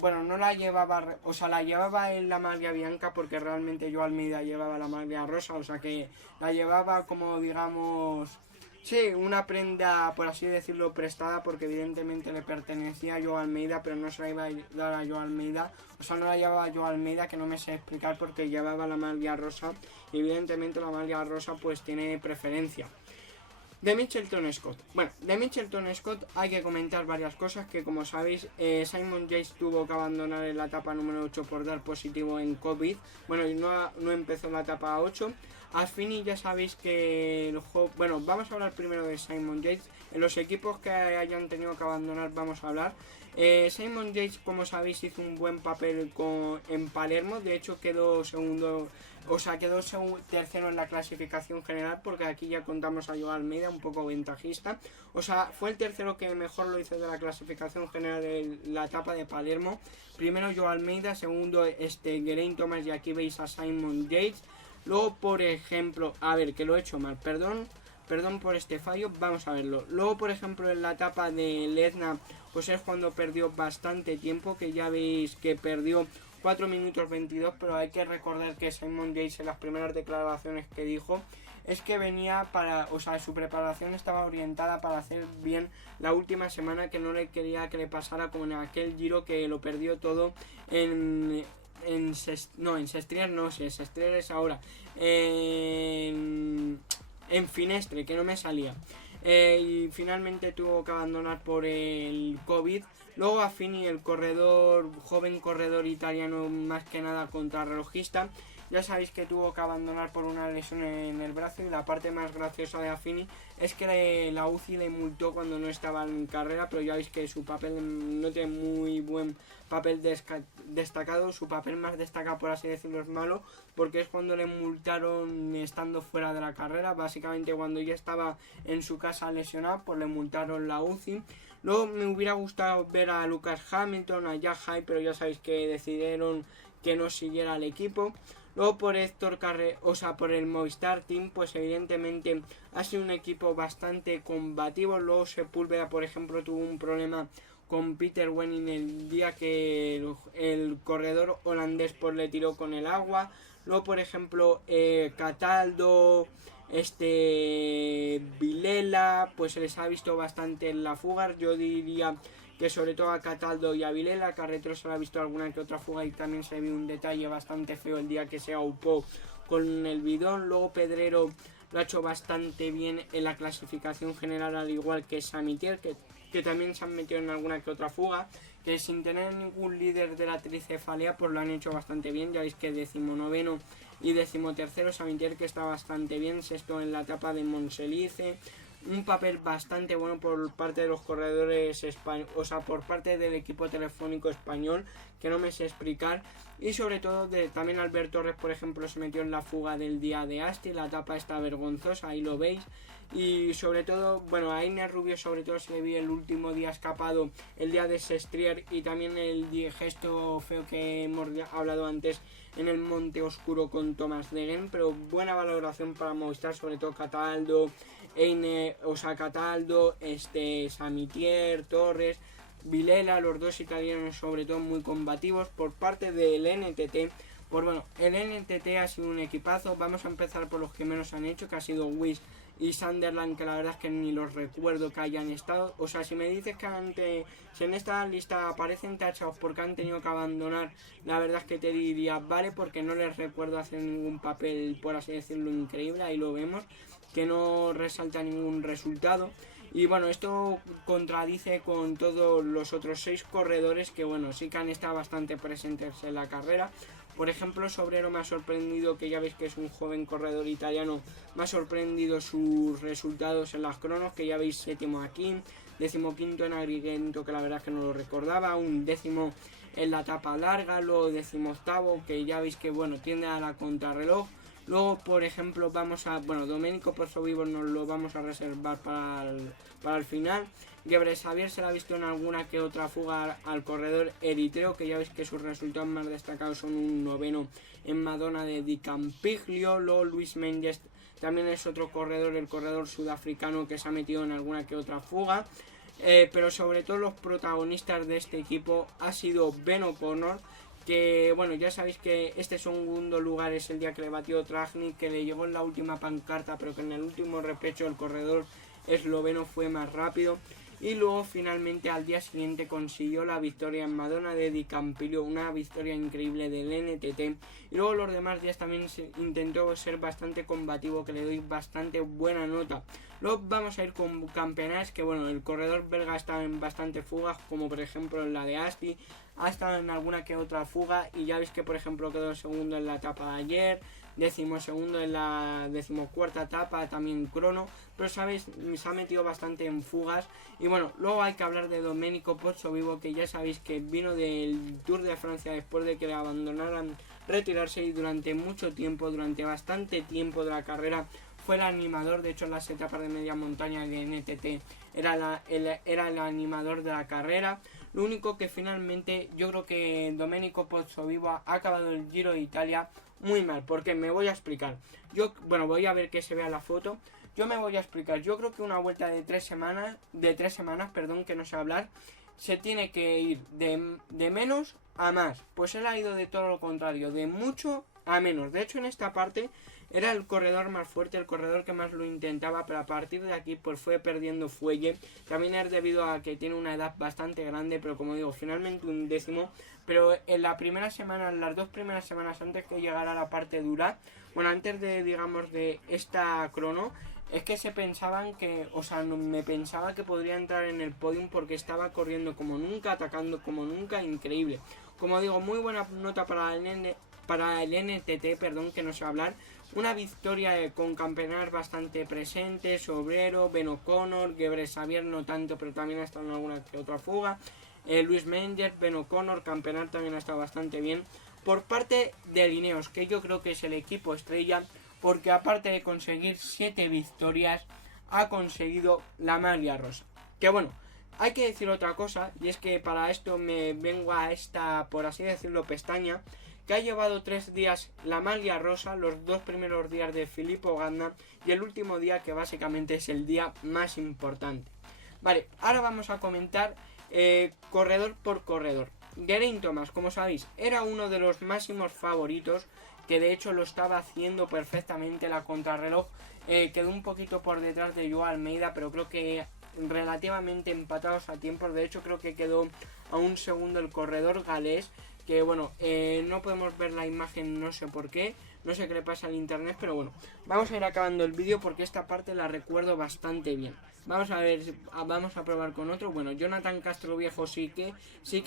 bueno, no la llevaba, o sea, la llevaba en la maglia bianca, porque realmente yo Almeida llevaba la maglia rosa, o sea que la llevaba como, digamos, sí, una prenda, por así decirlo, prestada, porque evidentemente le pertenecía a Joao Almeida, pero no se la iba a dar a Joao Almeida. O sea, no la llevaba a Joao Almeida, que no me sé explicar, porque llevaba la maglia rosa. Y evidentemente la maglia rosa pues tiene preferencia. De Mitchelton Scott. Bueno, de Mitchelton Scott hay que comentar varias cosas, que como sabéis, Simon Yates tuvo que abandonar en la etapa número 8 por dar positivo en COVID. Bueno, y no empezó la etapa 8. Asfini ya sabéis que bueno, vamos a hablar primero de Simon Yates. En los equipos que hayan tenido que abandonar vamos a hablar. Simon Yates, como sabéis, hizo un buen papel en Palermo. De hecho quedó segundo, o sea, quedó tercero en la clasificación general, porque aquí ya contamos a Joao Almeida, un poco ventajista. O sea, fue el tercero que mejor lo hizo de la clasificación general de la etapa de Palermo. Primero Joao Almeida, segundo Geraint Thomas, y aquí veis a Simon Yates. Luego, por ejemplo, a ver, que lo he hecho mal, perdón por este fallo, vamos a verlo. Luego, por ejemplo, en la etapa de Etna, pues es cuando perdió bastante tiempo, que ya veis que perdió 4 minutos 22, pero hay que recordar que Simon Yates en las primeras declaraciones que dijo es que venía o sea, su preparación estaba orientada para hacer bien la última semana, que no le quería que le pasara como en aquel Giro, que lo perdió todo en Sestriere no sé, Sestriere es ahora, en Finestre, que no me salía, y finalmente tuvo que abandonar por el COVID. Luego Affini, el joven corredor italiano, más que nada contrarrelojista, ya sabéis que tuvo que abandonar por una lesión en el brazo, y la parte más graciosa de Affini es que la UCI le multó cuando no estaba en carrera, pero ya veis que su papel no tiene muy buen papel destacado. Su papel más destacado, por así decirlo, es malo, porque es cuando le multaron estando fuera de la carrera. Básicamente cuando ya estaba en su casa lesionado, pues le multaron la UCI. Luego me hubiera gustado ver a Lucas Hamilton, a Jack Hyde, pero ya sabéis que decidieron que no siguiera al equipo. Luego por por el Movistar Team, pues evidentemente ha sido un equipo bastante combativo. Luego Sepúlveda, por ejemplo, tuvo un problema con Peter Wenning el día que el corredor holandés pues le tiró con el agua. Luego, por ejemplo, Cataldo, Vilela, pues se les ha visto bastante en la fuga. Yo diría que sobre todo a Cataldo y a Vilela. Carretero se le ha visto alguna que otra fuga, y también se vio un detalle bastante feo el día que se aupó con el bidón. Luego Pedrero lo ha hecho bastante bien en la clasificación general, al igual que Samitier, que también se han metido en alguna que otra fuga, que sin tener ningún líder de la tricefalea pues lo han hecho bastante bien. Ya veis que 19º y 13º Samitier, que está bastante bien, sexto en la etapa de Monselice. Un papel bastante bueno por parte de los corredores españoles, o sea, por parte del equipo telefónico español, que no me sé explicar. Y sobre todo también Albert Torres, por ejemplo, se metió en la fuga del día de Asti. La etapa está vergonzosa, ahí lo veis. Y sobre todo, bueno, a Iner Rubio sobre todo se le vio el último día escapado, el día de Sestrier, y también el gesto feo que hemos hablado antes en el Monte Oscuro con Thomas Degen. Pero buena valoración para Movistar, sobre todo Cataldo, Cataldo, Samitier, Torres, Vilela, los dos italianos sobre todo muy combativos. Por parte del NTT, pues bueno, el NTT ha sido un equipazo. Vamos a empezar por los que menos han hecho, que ha sido Wiss y Sunderland, que la verdad es que ni los recuerdo que hayan estado. O sea, si me dices que si en esta lista aparecen tachados porque han tenido que abandonar, la verdad es que te diría vale, porque no les recuerdo hacer ningún papel, por así decirlo, increíble. Ahí lo vemos, que no resalta ningún resultado. Y bueno, esto contradice con todos los otros 6 corredores que, bueno, sí que han estado bastante presentes en la carrera. Por ejemplo, Sobrero me ha sorprendido, que ya veis que es un joven corredor italiano. Me ha sorprendido sus resultados en las cronos, que ya veis 7º aquí, 15º en Agrigento, que la verdad es que no lo recordaba, un 10º en la etapa larga, luego 18º, que ya veis que, bueno, tiende a la contrarreloj. Luego, por ejemplo, Domenico Pozzovivo nos lo vamos a reservar para el final. Gebreselassie se la ha visto en alguna que otra fuga al corredor eritreo, que ya veis que sus resultados más destacados son un 9º en Madonna de Di Campiglio. Luego Luis Mendes también es otro corredor, el corredor sudafricano, que se ha metido en alguna que otra fuga. Pero sobre todo los protagonistas de este equipo ha sido Ben O'Connor, que bueno, ya sabéis que este segundo lugar es el día que le batió Tragnik, que le llegó en la última pancarta, pero que en el último repecho el corredor esloveno fue más rápido. Y luego finalmente al día siguiente consiguió la victoria en Madonna de Di Campiglio, una victoria increíble del NTT. Y luego los demás días también intentó ser bastante combativo, que le doy bastante buena nota. Luego vamos a ir con campeonatos, que bueno, el corredor belga está en bastantes fugas, como por ejemplo en la de Asti, ha estado en alguna que otra fuga, y ya veis que por ejemplo quedó segundo en la etapa de ayer, 12º en la 14ª etapa, también crono, pero sabéis, se ha metido bastante en fugas. Y bueno, luego hay que hablar de Domenico Pozzovivo, que ya sabéis que vino del Tour de Francia después de que le abandonaran retirarse, y durante mucho tiempo, durante bastante tiempo de la carrera, fue el animador. De hecho, en las etapas de media montaña de NTT era el animador de la carrera. Lo único que finalmente yo creo que Domenico Pozzovivo ha acabado el Giro de Italia muy mal, porque me voy a explicar. Voy a ver que se vea la foto. Yo me voy a explicar. Yo creo que una vuelta de 3 semanas, que no sé hablar, se tiene que ir de menos a más. Pues él ha ido de todo lo contrario, de mucho a menos. De hecho, en esta parte era el corredor más fuerte, el corredor que más lo intentaba, pero a partir de aquí pues fue perdiendo fuelle. También es debido a que tiene una edad bastante grande, pero como digo, finalmente un 10º. Pero en la primera semana, las 2 primeras semanas antes que llegara a la parte dura, antes de esta crono, es que se pensaban que, me pensaba que podría entrar en el podium, porque estaba corriendo como nunca, atacando como nunca, increíble. Como digo, muy buena nota para el para el NTT, perdón, que no sé hablar. Una victoria con campeonatos bastante presentes, Obrero, Ben O'Connor, Gebre Xavier no tanto, pero también ha estado en alguna que otra fuga. Luis Menger, Ben O'Connor, campeonato también ha estado bastante bien. Por parte de Ineos, que yo creo que es el equipo estrella, porque aparte de conseguir 7 victorias, ha conseguido la maglia rosa. Que bueno, hay que decir otra cosa, y es que para esto me vengo a esta, por así decirlo, pestaña, que ha llevado 3 días la maglia rosa, los 2 primeros días de Filippo Ganna y el último día, que básicamente es el día más importante. Vale, ahora vamos a comentar corredor por corredor. Geraint Thomas, como sabéis, era uno de los máximos favoritos, que de hecho lo estaba haciendo perfectamente. La contrarreloj quedó un poquito por detrás de Joao Almeida, pero creo que relativamente empatados a tiempos. De hecho creo que quedó a un segundo el corredor galés, que bueno, no podemos ver la imagen, no sé por qué, no sé qué le pasa al internet, pero bueno, vamos a ir acabando el vídeo porque esta parte la recuerdo bastante bien. Vamos a ver, vamos a probar con otro. Bueno, Jonathan Castroviejo sí que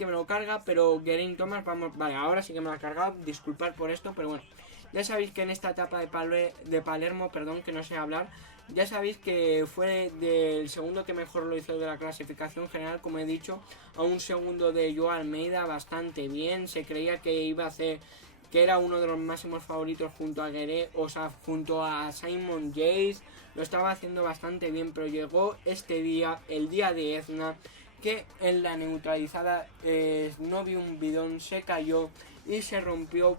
me lo carga, pero Geraint Thomas, vale, ahora sí que me lo ha cargado, disculpad por esto, pero bueno, ya sabéis que en esta etapa de Palermo, perdón, que no sé hablar, ya sabéis que fue del segundo que mejor lo hizo de la clasificación general, como he dicho, a un segundo de Joao Almeida, bastante bien. Se creía que iba a hacer, que era uno de los máximos favoritos junto a junto a Simon Yates, lo estaba haciendo bastante bien, pero llegó este día, el día de Etna, que en la neutralizada no vi un bidón, se cayó y se rompió,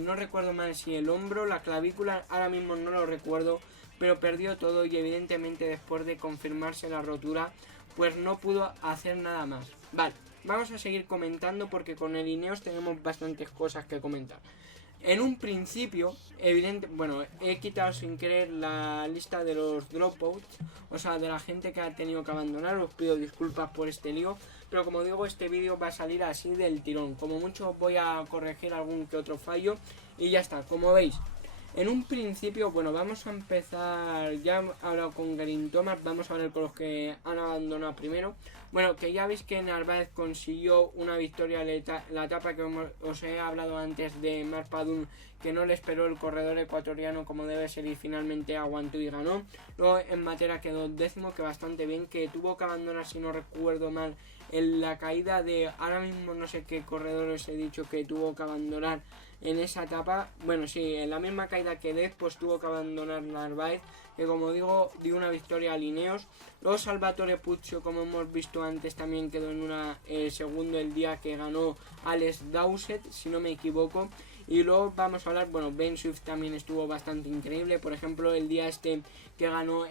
no recuerdo mal si el hombro, la clavícula, ahora mismo no lo recuerdo, pero perdió todo y evidentemente después de confirmarse la rotura, pues no pudo hacer nada más. Vale, vamos a seguir comentando porque con el Ineos tenemos bastantes cosas que comentar. En un principio, bueno, he quitado sin querer la lista de los dropouts, o sea, de la gente que ha tenido que abandonar. Os pido disculpas por este lío, pero como digo, este vídeo va a salir así del tirón. Como mucho voy a corregir algún que otro fallo y ya está. Como veis, en un principio, bueno, vamos a empezar, ya he hablado con Geraint Thomas, vamos a ver con los que han abandonado primero. Bueno, que ya veis que Narváez consiguió una victoria en la etapa que os he hablado antes de Marc Padun, que no le esperó el corredor ecuatoriano como debe ser y finalmente aguantó y ganó. Luego en Matera quedó décimo, que bastante bien, que tuvo que abandonar, si no recuerdo mal, en la caída de, ahora mismo no sé qué corredor os he dicho que tuvo que abandonar en esa etapa. Bueno, sí, en la misma caída que Dez, pues tuvo que abandonar Narváez, que como digo, dio una victoria a Ineos. Luego Salvatore Puccio, como hemos visto antes, también quedó en una segundo el día que ganó Alex Dowsett, si no me equivoco. Y luego vamos a hablar, bueno, Ben Swift también estuvo bastante increíble. Por ejemplo, el día que ganó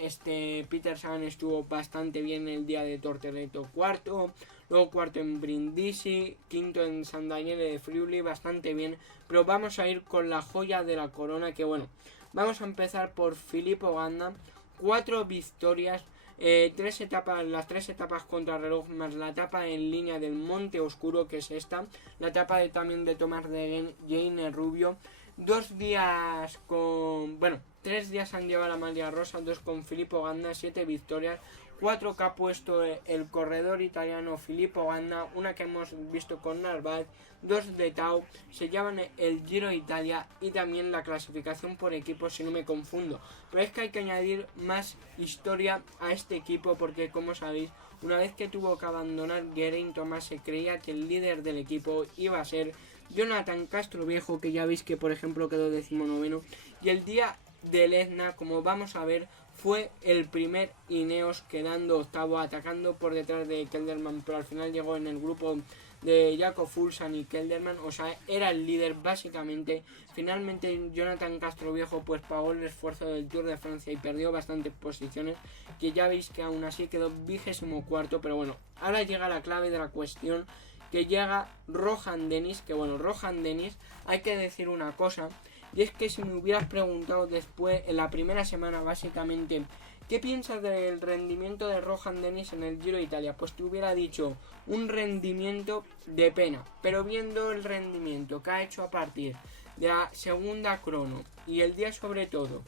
Peter Sagan estuvo bastante bien. El día de Tortoreto cuarto, luego cuarto en Brindisi, quinto en San Daniele de Friuli, bastante bien. Pero vamos a ir con la joya de la corona, que bueno, vamos a empezar por Filippo Ganna. 4 victorias, 3 etapas, las 3 etapas contra reloj más la etapa en línea del Monte Oscuro, que es esta, la etapa también de Tomás de Jane Rubio. 2 días con, bueno, 3 días han llevado la maglia rosa, 2 con Filippo Ganna, 7 victorias, 4 que ha puesto el corredor italiano Filippo Ganna, una que hemos visto con Narváez, 2 de Tao, se llevan el Giro Italia y también la clasificación por equipo, si no me confundo. Pero es que hay que añadir más historia a este equipo porque, como sabéis, una vez que tuvo que abandonar Geraint Thomas, se creía que el líder del equipo iba a ser Jonathan Castroviejo, que ya veis que por ejemplo quedó 19º, y el día del Etna, como vamos a ver, fue el primer Ineos quedando octavo, atacando por detrás de Kelderman, pero al final llegó en el grupo de Jakob Fuglsang y Kelderman, o sea, era el líder básicamente. Finalmente Jonathan Castroviejo pues pagó el esfuerzo del Tour de Francia y perdió bastantes posiciones, que ya veis que aún así quedó 24º, pero bueno, ahora llega la clave de la cuestión, que llega Rohan Dennis, que bueno, Rohan Dennis, hay que decir una cosa, y es que si me hubieras preguntado después, en la primera semana básicamente, ¿qué piensas del rendimiento de Rohan Dennis en el Giro de Italia? Pues te hubiera dicho un rendimiento de pena, pero viendo el rendimiento que ha hecho a partir de la segunda crono y el día sobre todo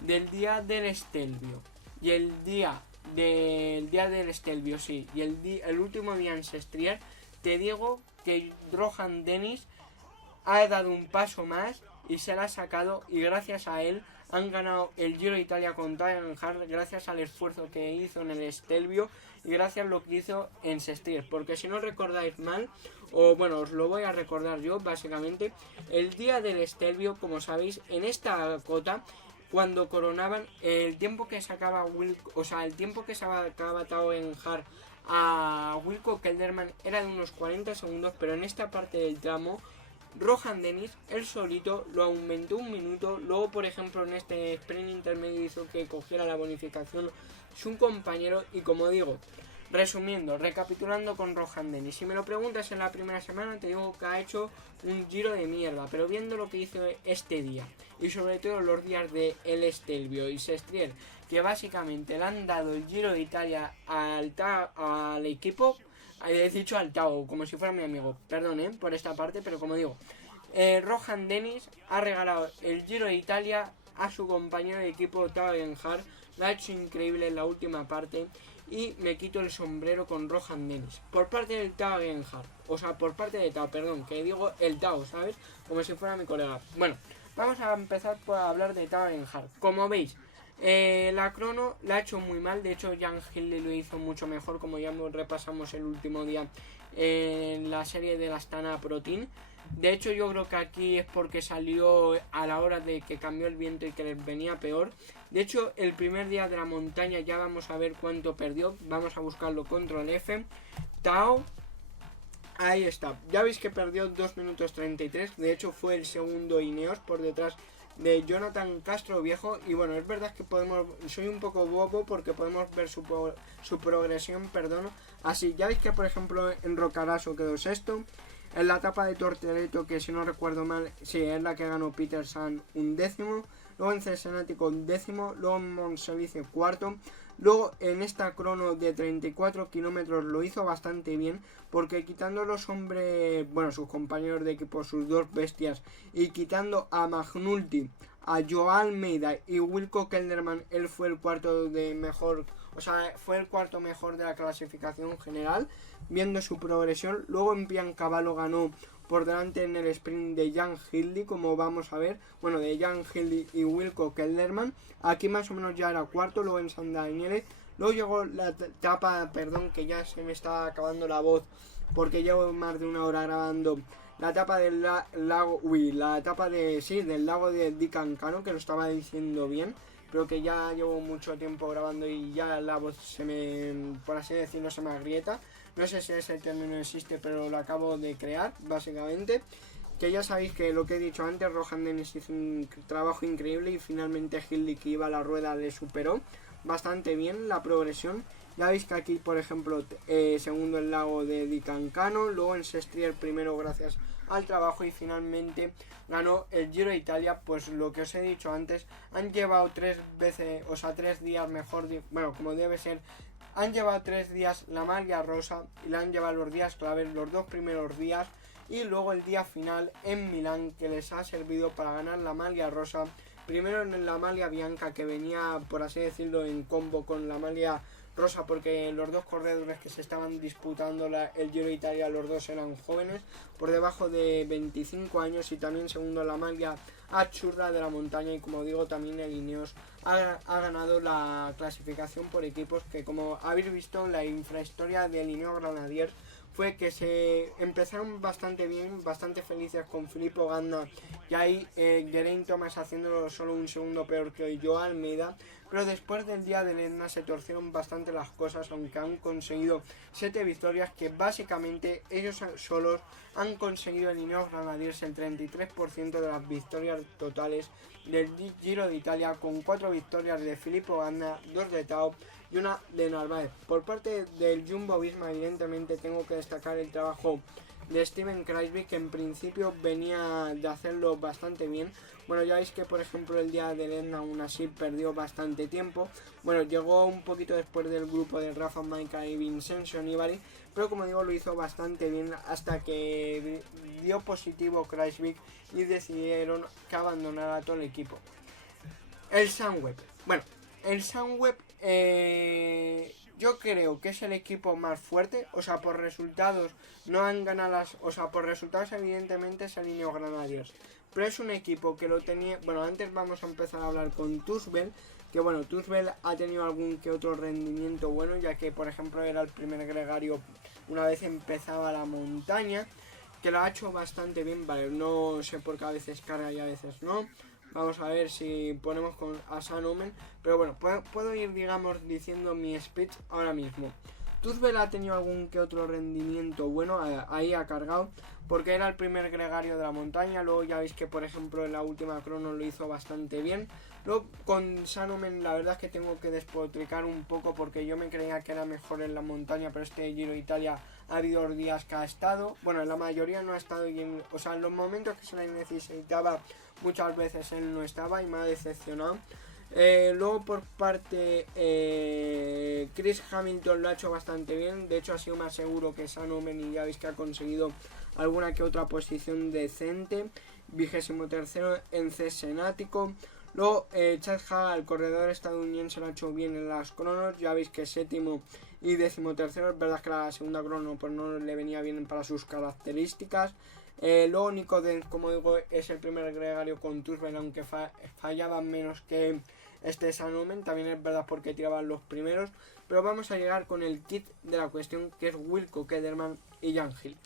del día del Stelvio y el día del Stelvio, sí, y el último día en Sestriere, te digo que Rohan Dennis ha dado un paso más y se la ha sacado, y gracias a él han ganado el Giro de Italia con Tao Geoghegan Hart, gracias al esfuerzo que hizo en el Stelvio y gracias a lo que hizo en Sestriere. Porque si no recordáis mal, o bueno, os lo voy a recordar yo básicamente, el día del Stelvio, como sabéis, en esta cota, cuando coronaban, el tiempo que sacaba el tiempo que sacaba Tao Geoghegan Hart a Wilco Kelderman era de unos 40 segundos, pero en esta parte del tramo Rohan Dennis, él solito, lo aumentó un minuto. Luego, por ejemplo, en este sprint intermedio hizo que cogiera la bonificación su compañero. Y como digo, resumiendo, recapitulando con Rohan Dennis, si me lo preguntas en la primera semana, te digo que ha hecho un giro de mierda. Pero viendo lo que hizo este día, y sobre todo los días de El Stelvio y Sestriere, que básicamente le han dado el Giro de Italia al equipo. He dicho al Tao, como si fuera mi amigo. Perdón, por esta parte, pero como digo, Rohan Dennis ha regalado el Giro de Italia a su compañero de equipo Tao Geoghegan Hart. Lo ha hecho increíble en la última parte. Y me quito el sombrero con Rohan Dennis. Por parte del Tao Geoghegan Hart. O sea, por parte de Tao, perdón, que digo el Tao, ¿sabes? Como si fuera mi colega. Bueno, vamos a empezar por hablar de Tao Geoghegan Hart. Como veis, la crono la ha hecho muy mal. De hecho, Jan Hindley lo hizo mucho mejor, como ya repasamos el último día en la serie de la Astana Pro Team. De hecho, yo creo que aquí es porque salió a la hora de que cambió el viento y que les venía peor. De hecho, el primer día de la montaña ya vamos a ver cuánto perdió. Vamos a buscarlo, control F. Tao, ahí está. Ya veis que perdió 2 minutos 33. De hecho, fue el segundo Ineos por detrás de Jonathan Castro Viejo. Y bueno, es verdad que soy un poco bobo porque podemos ver su progresión, perdón. Así, ya veis que por ejemplo en Rocaraso quedó sexto. En la etapa de Tortoreto, que si no recuerdo mal, sí, es la que ganó Peterson, un décimo. Luego en Cesenático, un décimo. Luego en Monselice, cuarto. Luego en esta crono de 34 kilómetros lo hizo bastante bien, porque quitando los hombres, bueno, sus compañeros de equipo, sus dos bestias, y quitando a McNulty, a Joao Almeida y Wilco Kelderman, él fue el cuarto mejor de la clasificación general, viendo su progresión. Luego en Piancavallo ganó por delante en el sprint de Jan Hindley, como vamos a ver, bueno, de Jan Hindley y Wilco Kelderman. Aquí más o menos ya era cuarto. Luego en San Daniele, luego llegó la etapa, perdón, que ya se me está acabando la voz porque llevo más de una hora grabando, la etapa del del lago de Di Cancano, que lo estaba diciendo bien, pero que ya llevo mucho tiempo grabando y ya la voz se me, por así decirlo, se me agrieta. No sé si ese término existe, pero lo acabo de crear, básicamente. Que ya sabéis que lo que he dicho antes, Rohan Dennis hizo un trabajo increíble y finalmente Hindley, que iba a la rueda, le superó bastante bien la progresión. Ya veis que aquí, por ejemplo, segundo el lago de Di Cancano, luego en Sestriere primero gracias al trabajo, y finalmente ganó el Giro de Italia. Pues lo que os he dicho antes, han llevado 3 días mejor, bueno, como debe ser. Han llevado 3 días la maglia rosa y la han llevado los días claves, los 2 primeros días y luego el día final en Milán, que les ha servido para ganar la maglia rosa. Primero en la maglia bianca, que venía, por así decirlo, en combo con la maglia rosa, porque los dos corredores que se estaban disputando el Giro de Italia, los dos eran jóvenes, por debajo de 25 años, y también segundo la maglia Azzurra de la montaña. Y como digo, también el Ineos ha ganado la clasificación por equipos, que como habéis visto, la infrahistoria del Ineos Grenadiers fue que se empezaron bastante bien, bastante felices con Filippo Ganna y ahí Geraint Thomas haciéndolo solo un segundo peor que Joao Almeida. Pero después del día de Etna se torcieron bastante las cosas, aunque han conseguido 7 victorias, que básicamente ellos solos han conseguido el Ineos Grenadiers el 33% de las victorias totales del Giro de Italia, con 4 victorias de Filippo Ganna, 2 de Tao y una de Narváez. Por parte del Jumbo Visma, evidentemente tengo que destacar el trabajo de Steven Kruijswijk, que en principio venía de hacerlo bastante bien. Bueno, ya veis que por ejemplo el día de Etna aún así perdió bastante tiempo. Bueno, llegó un poquito después del grupo de Rafa Majka y Vincenzo Nibali, pero como digo, lo hizo bastante bien hasta que dio positivo Kruijswijk y decidieron que abandonara todo el equipo. El Sunweb. Bueno, el Sunweb yo creo que es el equipo más fuerte, o sea, por resultados no han ganado o sea, por resultados evidentemente se alineó Granadiers, pero es un equipo que lo tenía, bueno, antes vamos a empezar a hablar con Tusbel, que bueno, Tusbel ha tenido algún que otro rendimiento bueno, ya que por ejemplo era el primer gregario una vez empezaba la montaña, que lo ha hecho bastante bien, vale, no sé por qué a veces carga y a veces no. Vamos a ver si ponemos a San Omen. Pero bueno, puedo ir, digamos, diciendo mi speech ahora mismo. Tusbel ha tenido algún que otro rendimiento bueno, ahí ha cargado, porque era el primer gregario de la montaña. Luego ya veis que, por ejemplo, en la última crono lo hizo bastante bien. Luego con San Omen la verdad es que tengo que despotricar un poco, porque yo me creía que era mejor en la montaña, pero este Giro Italia ha habido días que ha estado. Bueno, en la mayoría no ha estado, o sea, en los momentos que se le necesitaba muchas veces él no estaba y me ha decepcionado. Luego por parte Chris Hamilton lo ha hecho bastante bien, de hecho ha sido más seguro que San Omen y ya veis que ha conseguido alguna que otra posición decente, 23º en Cesenático. Luego Chad Haga, el corredor estadounidense, lo ha hecho bien en las cronos, ya veis que séptimo y 13º, es verdad que la segunda crono pues no le venía bien para sus características. Luego Nico Denz, como digo, es el primer gregario con Tusbel, aunque fallaban menos que este San Omen, también es verdad porque tiraban los primeros, pero vamos a llegar con el kit de la cuestión, que es Wilco Kelderman y Jan Hill.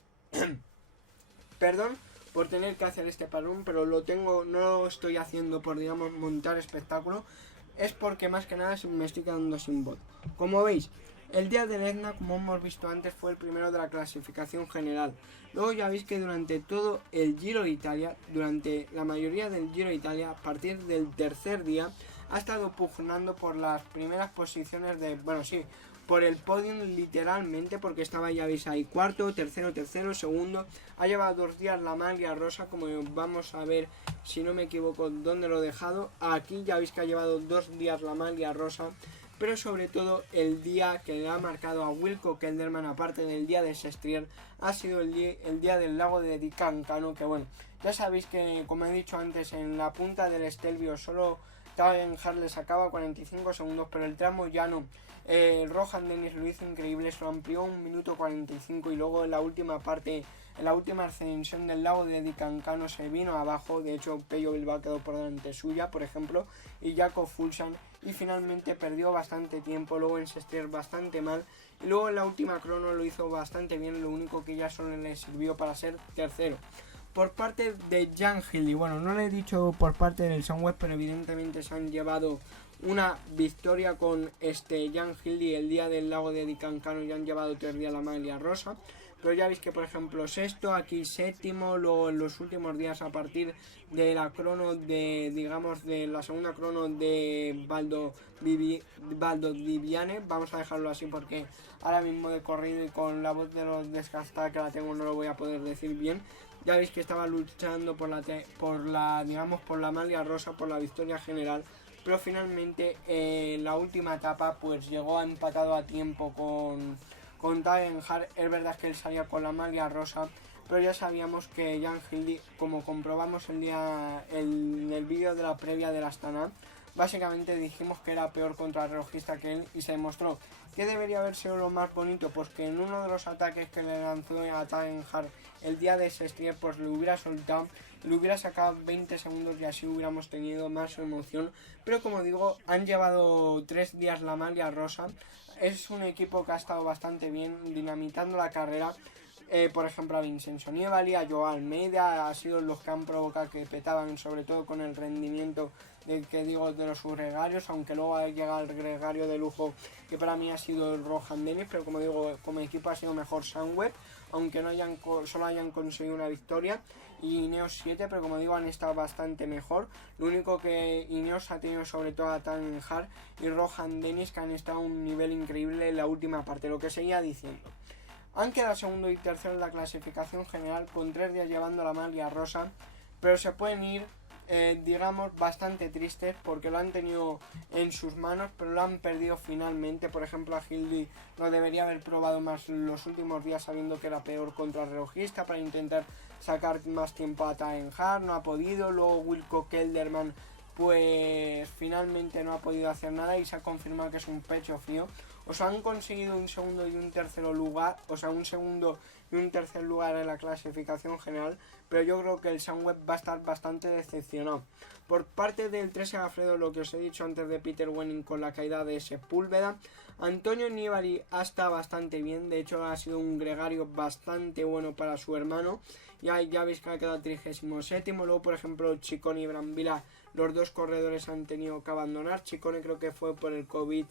Perdón por tener que hacer este parón, pero no lo estoy haciendo por, digamos, montar espectáculo, es porque más que nada me estoy quedando sin voz. Como veis, el día del Etna, como hemos visto antes, fue el primero de la clasificación general. Luego ya veis que durante todo el Giro de Italia, durante la mayoría del Giro de Italia, a partir del tercer día, ha estado pugnando por las primeras posiciones de, bueno, sí, por el podium literalmente, porque estaba, ya veis, ahí cuarto, tercero, segundo. Ha llevado 2 días la maglia rosa, como vamos a ver, si no me equivoco, dónde lo he dejado. Aquí ya veis que ha llevado 2 días la maglia rosa, pero sobre todo el día que le ha marcado a Wilco Kelderman, aparte del día de Sestriere, ha sido el día del lago de Di Cancano, que bueno, ya sabéis que, como he dicho antes, en la punta del Stelvio solo Tavenjar le sacaba 45 segundos, pero el tramo llano, Rohan Dennis lo hizo increíble, se lo amplió 1 minuto 45 y luego en la última parte, en la última ascensión del lago de Di Cancano se vino abajo. De hecho Pello Bilbao quedó por delante suya, por ejemplo, y Jakob Fuglsang, y finalmente perdió bastante tiempo. Luego en Sestriere bastante mal, y luego en la última crono lo hizo bastante bien, lo único que ya solo le sirvió para ser tercero. Por parte de Jan Hill, y bueno, no le he dicho por parte del Sunweb, pero evidentemente se han llevado una victoria con Jan Hill, y el día del lago de Di Cancano ya han llevado 3 días la maglia rosa. Pero ya veis que, por ejemplo, sexto, aquí séptimo, luego en los últimos días, a partir de la crono de, digamos, de la segunda crono de Valdodiviane, vamos a dejarlo así porque ahora mismo de corrido y con la voz de los desgastada que la tengo no lo voy a poder decir bien. Ya veis que estaba luchando por la maglia rosa, por la victoria general, pero finalmente en la última etapa pues llegó empatado a tiempo con Tavenjar. Es verdad que él salía con la maglia rosa, pero ya sabíamos que Jan Hill, como comprobamos en el vídeo de la previa de la Astana, básicamente dijimos que era peor contrarrelojista que él, y se demostró. ¿Qué debería haber sido lo más bonito? Pues que en uno de los ataques que le lanzó a Tavenjar el día de Sestriere, pues le hubiera soltado, le hubiera sacado 20 segundos y así hubiéramos tenido más emoción. Pero como digo, han llevado 3 días la maglia rosa. Es un equipo que ha estado bastante bien dinamitando la carrera. Por ejemplo, a Vincenzo Nibali, a Joao Almeida, ha sido los que han provocado que petaban, sobre todo con el rendimiento de los gregarios, aunque luego ha llegado el gregario de lujo, que para mí ha sido el Rohan Dennis, pero como digo, como equipo ha sido mejor Sunweb, aunque solo hayan conseguido una victoria, y Ineos 7, pero como digo, han estado bastante mejor. Lo único que Ineos ha tenido sobre todo a Tavenjar y Rohan Dennis, que han estado a un nivel increíble en la última parte, lo que seguía diciendo. Han quedado segundo y tercero en la clasificación general con 3 días llevando la maglia rosa, pero se pueden ir, digamos, bastante tristes porque lo han tenido en sus manos, pero lo han perdido finalmente. Por ejemplo, a Hildy lo debería haber probado más los últimos días, sabiendo que era peor contrarrelojista, para intentar sacar más tiempo a Tavenjar, no ha podido. Luego Wilco Kelderman pues finalmente no ha podido hacer nada y se ha confirmado que es un pecho frío. O sea, han conseguido un segundo y un tercer lugar, o sea, un segundo y un tercer lugar en la clasificación general, pero yo creo que el Sunweb va a estar bastante decepcionado. Por parte del 13 Alfredo, lo que os he dicho antes de Peter Wenning con la caída de Sepúlveda, Antonio Nibali ha estado bastante bien, de hecho ha sido un gregario bastante bueno para su hermano, ya veis que ha quedado 37º, luego por ejemplo Ciccone y Brambilla, los dos corredores han tenido que abandonar. Ciccone creo que fue por el COVID,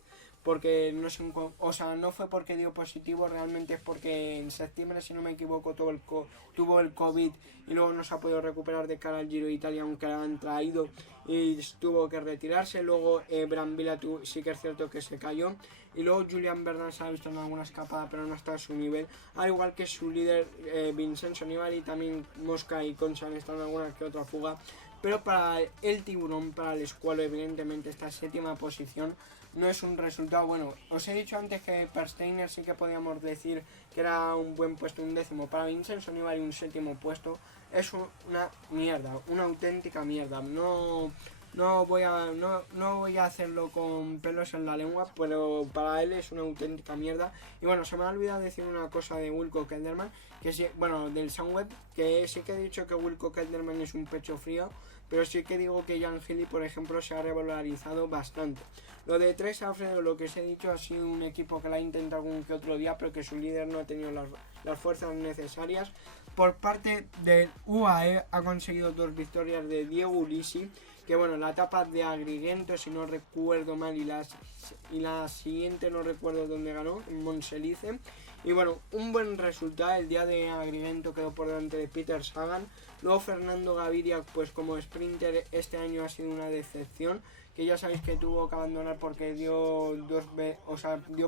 porque no sé, o sea, no fue porque dio positivo, realmente es porque en septiembre, si no me equivoco, tuvo el COVID y luego no se ha podido recuperar de cara al Giro de Italia, aunque la han traído y tuvo que retirarse. Luego Brambilla sí que es cierto que se cayó, y luego Julian Bernal se ha visto en alguna escapada pero no está a su nivel, al igual que su líder Vincenzo Nibali, también Mosca y Concha han estado en alguna que otra fuga. Pero para el tiburón, para el escualo, evidentemente esta séptima posición no es un resultado bueno. Os he dicho antes que Per Steiner sí que podíamos decir que era un buen puesto, un décimo. Para Vincenzo Nibali un séptimo puesto es una mierda, una auténtica mierda. No voy a hacerlo con pelos en la lengua, pero para él es una auténtica mierda. Y bueno, se me ha olvidado decir una cosa de Wilco Kelderman, que sí, bueno, del Sunweb, que sí que he dicho que Wilco Kelderman es un pecho frío, pero sí que digo que Jan Hilly, por ejemplo, se ha revalorizado bastante. Lo de Tres Alfredo, lo que os he dicho, ha sido un equipo que la ha intentado algún que otro día, pero que su líder no ha tenido las fuerzas necesarias. Por parte del UAE ha conseguido 2 victorias de Diego Ulissi, que bueno, la etapa de Agrigento, si no recuerdo mal, y la siguiente no recuerdo dónde ganó, en Monselice. Y bueno, un buen resultado. El día de Agrigento quedó por delante de Peter Sagan. Luego Fernando Gaviria, pues como sprinter este año ha sido una decepción, que ya sabéis que tuvo que abandonar porque dio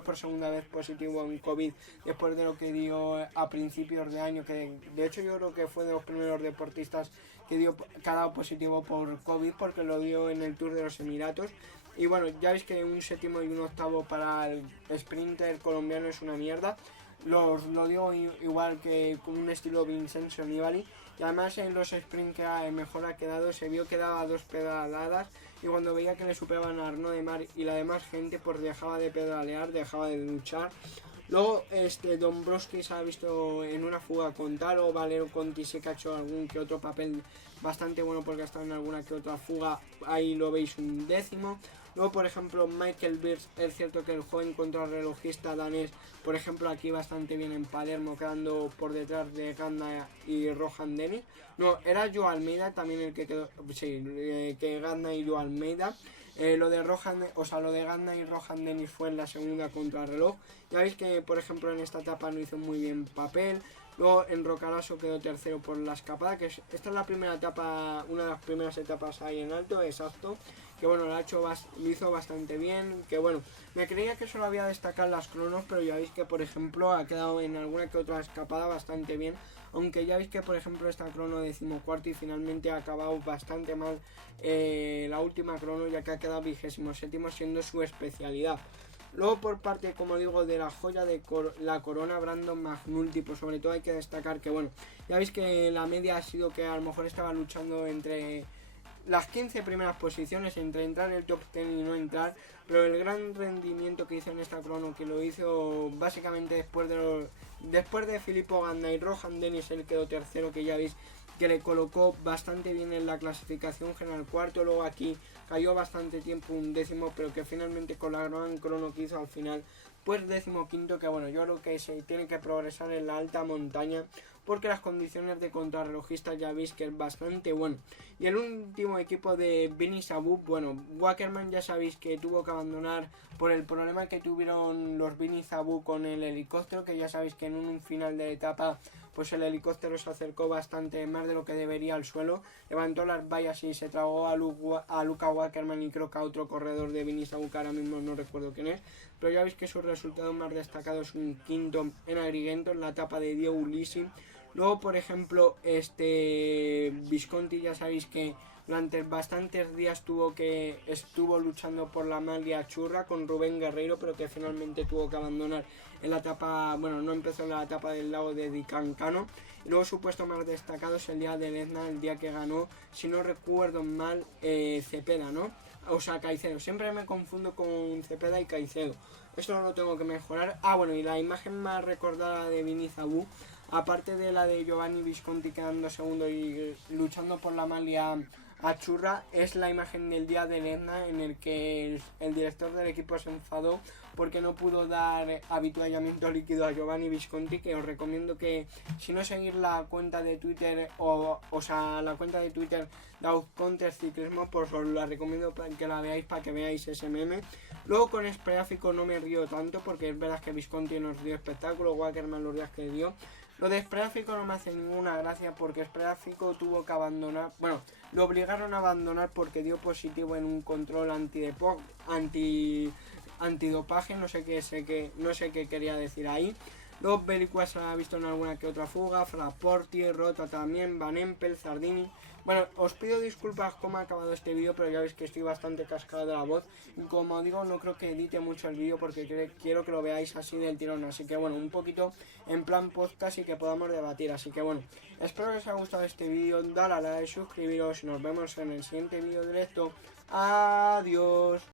por segunda vez positivo en COVID, después de lo que dio a principios de año, que de hecho yo creo que fue de los primeros deportistas que ha dado positivo por COVID, porque lo dio en el Tour de los Emiratos. Y bueno, ya veis que un séptimo y un octavo para el sprinter colombiano es una mierda. Lo digo igual que con un estilo Vincenzo Nibali. Y además en los sprints que mejor ha quedado, se vio que daba 2 pedaladas, y cuando veía que le superaban a Arnaud de Mar y la demás gente, pues dejaba de pedalear, dejaba de luchar. Luego Dombrowski se ha visto en una fuga con Taro, Valero Conti sí que ha hecho algún que otro papel bastante bueno porque ha estado en alguna que otra fuga, ahí lo veis un décimo. Luego, por ejemplo, Michael Birch, es cierto que el joven contrarrelojista danés, por ejemplo, aquí bastante bien en Palermo, quedando por detrás de Ganda y Rohan Dennis. No, era Joe Almeida también el que quedó, sí, que Ganda y Joe Almeida. Lo de Ganda y Rohan Dennis fue en la segunda contrarreloj. Ya veis que, por ejemplo, en esta etapa no hizo muy bien papel. Luego en Rocaraso quedó tercero por la escapada, que esta es la primera etapa, una de las primeras etapas ahí en alto, exacto. Que bueno, lo hizo bastante bien, que bueno, me creía que solo había destacado las cronos, pero ya veis que por ejemplo ha quedado en alguna que otra escapada bastante bien, aunque ya veis que por ejemplo esta crono 14º y finalmente ha acabado bastante mal la última crono, ya que ha quedado 27º siendo su especialidad. Luego por parte, como digo, de la joya de la corona, Brandon McNulty, pues sobre todo hay que destacar que bueno, ya veis que la media ha sido que a lo mejor estaba luchando entre las 15 primeras posiciones, entre entrar en el top 10 y no entrar, pero el gran rendimiento que hizo en esta crono, que lo hizo básicamente después de Filippo Ganna y Rohan Dennis, él quedó tercero, que ya veis que le colocó bastante bien en la clasificación general, cuarto. Luego aquí cayó bastante tiempo, un décimo, pero que finalmente con la gran crono que hizo al final, pues 15º, que bueno, yo creo que se tiene que progresar en la alta montaña, porque las condiciones de contrarrelojista ya veis que es bastante bueno. Y el último equipo de Beni Sabub, bueno, Wackerman ya sabéis que tuvo que abandonar por el problema que tuvieron los Beni Sabub con el helicóptero, que ya sabéis que en un final de etapa pues el helicóptero se acercó bastante más de lo que debería al suelo, levantó las vallas y se tragó a Luca Wackerman y creo que a otro corredor de Beni Sabub, que ahora mismo no recuerdo quién es, pero ya veis que su resultado más destacado es un quinto en Agrigento, en la etapa de Diego Ulissi. Luego, por ejemplo, Visconti, ya sabéis que durante bastantes días estuvo luchando por la maglia churra con Rubén Guerreiro, pero que finalmente tuvo que abandonar en la etapa, bueno, no empezó en la etapa del lago de Dicancano. Y luego su puesto más destacado es el día de Ledesma, el día que ganó, si no recuerdo mal, Cepeda, ¿no? O sea, Caicedo. Siempre me confundo con Cepeda y Caicedo. Esto lo tengo que mejorar. Ah, bueno, y la imagen más recordada de Vini Zabú, aparte de la de Giovanni Visconti quedando segundo y luchando por la maglia achurra, es la imagen del día de Ledesma en el que el director del equipo se enfadó porque no pudo dar habituallamiento líquido a Giovanni Visconti, que os recomiendo que, si no seguir la cuenta de Twitter, o sea, la cuenta de Twitter de Outcounter Ciclismo, pues os la recomiendo para que la veáis, para que veáis ese meme. Luego con Spreafico no me río tanto, porque es verdad que Visconti nos dio espectáculo, Wackerman los días que dio. Lo de Spreafico no me hace ninguna gracia porque Spreafico tuvo que abandonar, bueno, lo obligaron a abandonar porque dio positivo en un control antidopaje, no sé qué quería decir ahí. Luego Belicua se ha visto en alguna que otra fuga, Fraporti, Rota también, Van Empel, Zardini. Bueno, os pido disculpas cómo ha acabado este vídeo, pero ya veis que estoy bastante cascado de la voz. Y como digo, no creo que edite mucho el vídeo porque quiero que lo veáis así del tirón. Así que bueno, un poquito en plan podcast y que podamos debatir. Así que bueno, espero que os haya gustado este vídeo. Dale a like, suscribiros y nos vemos en el siguiente vídeo directo. Adiós.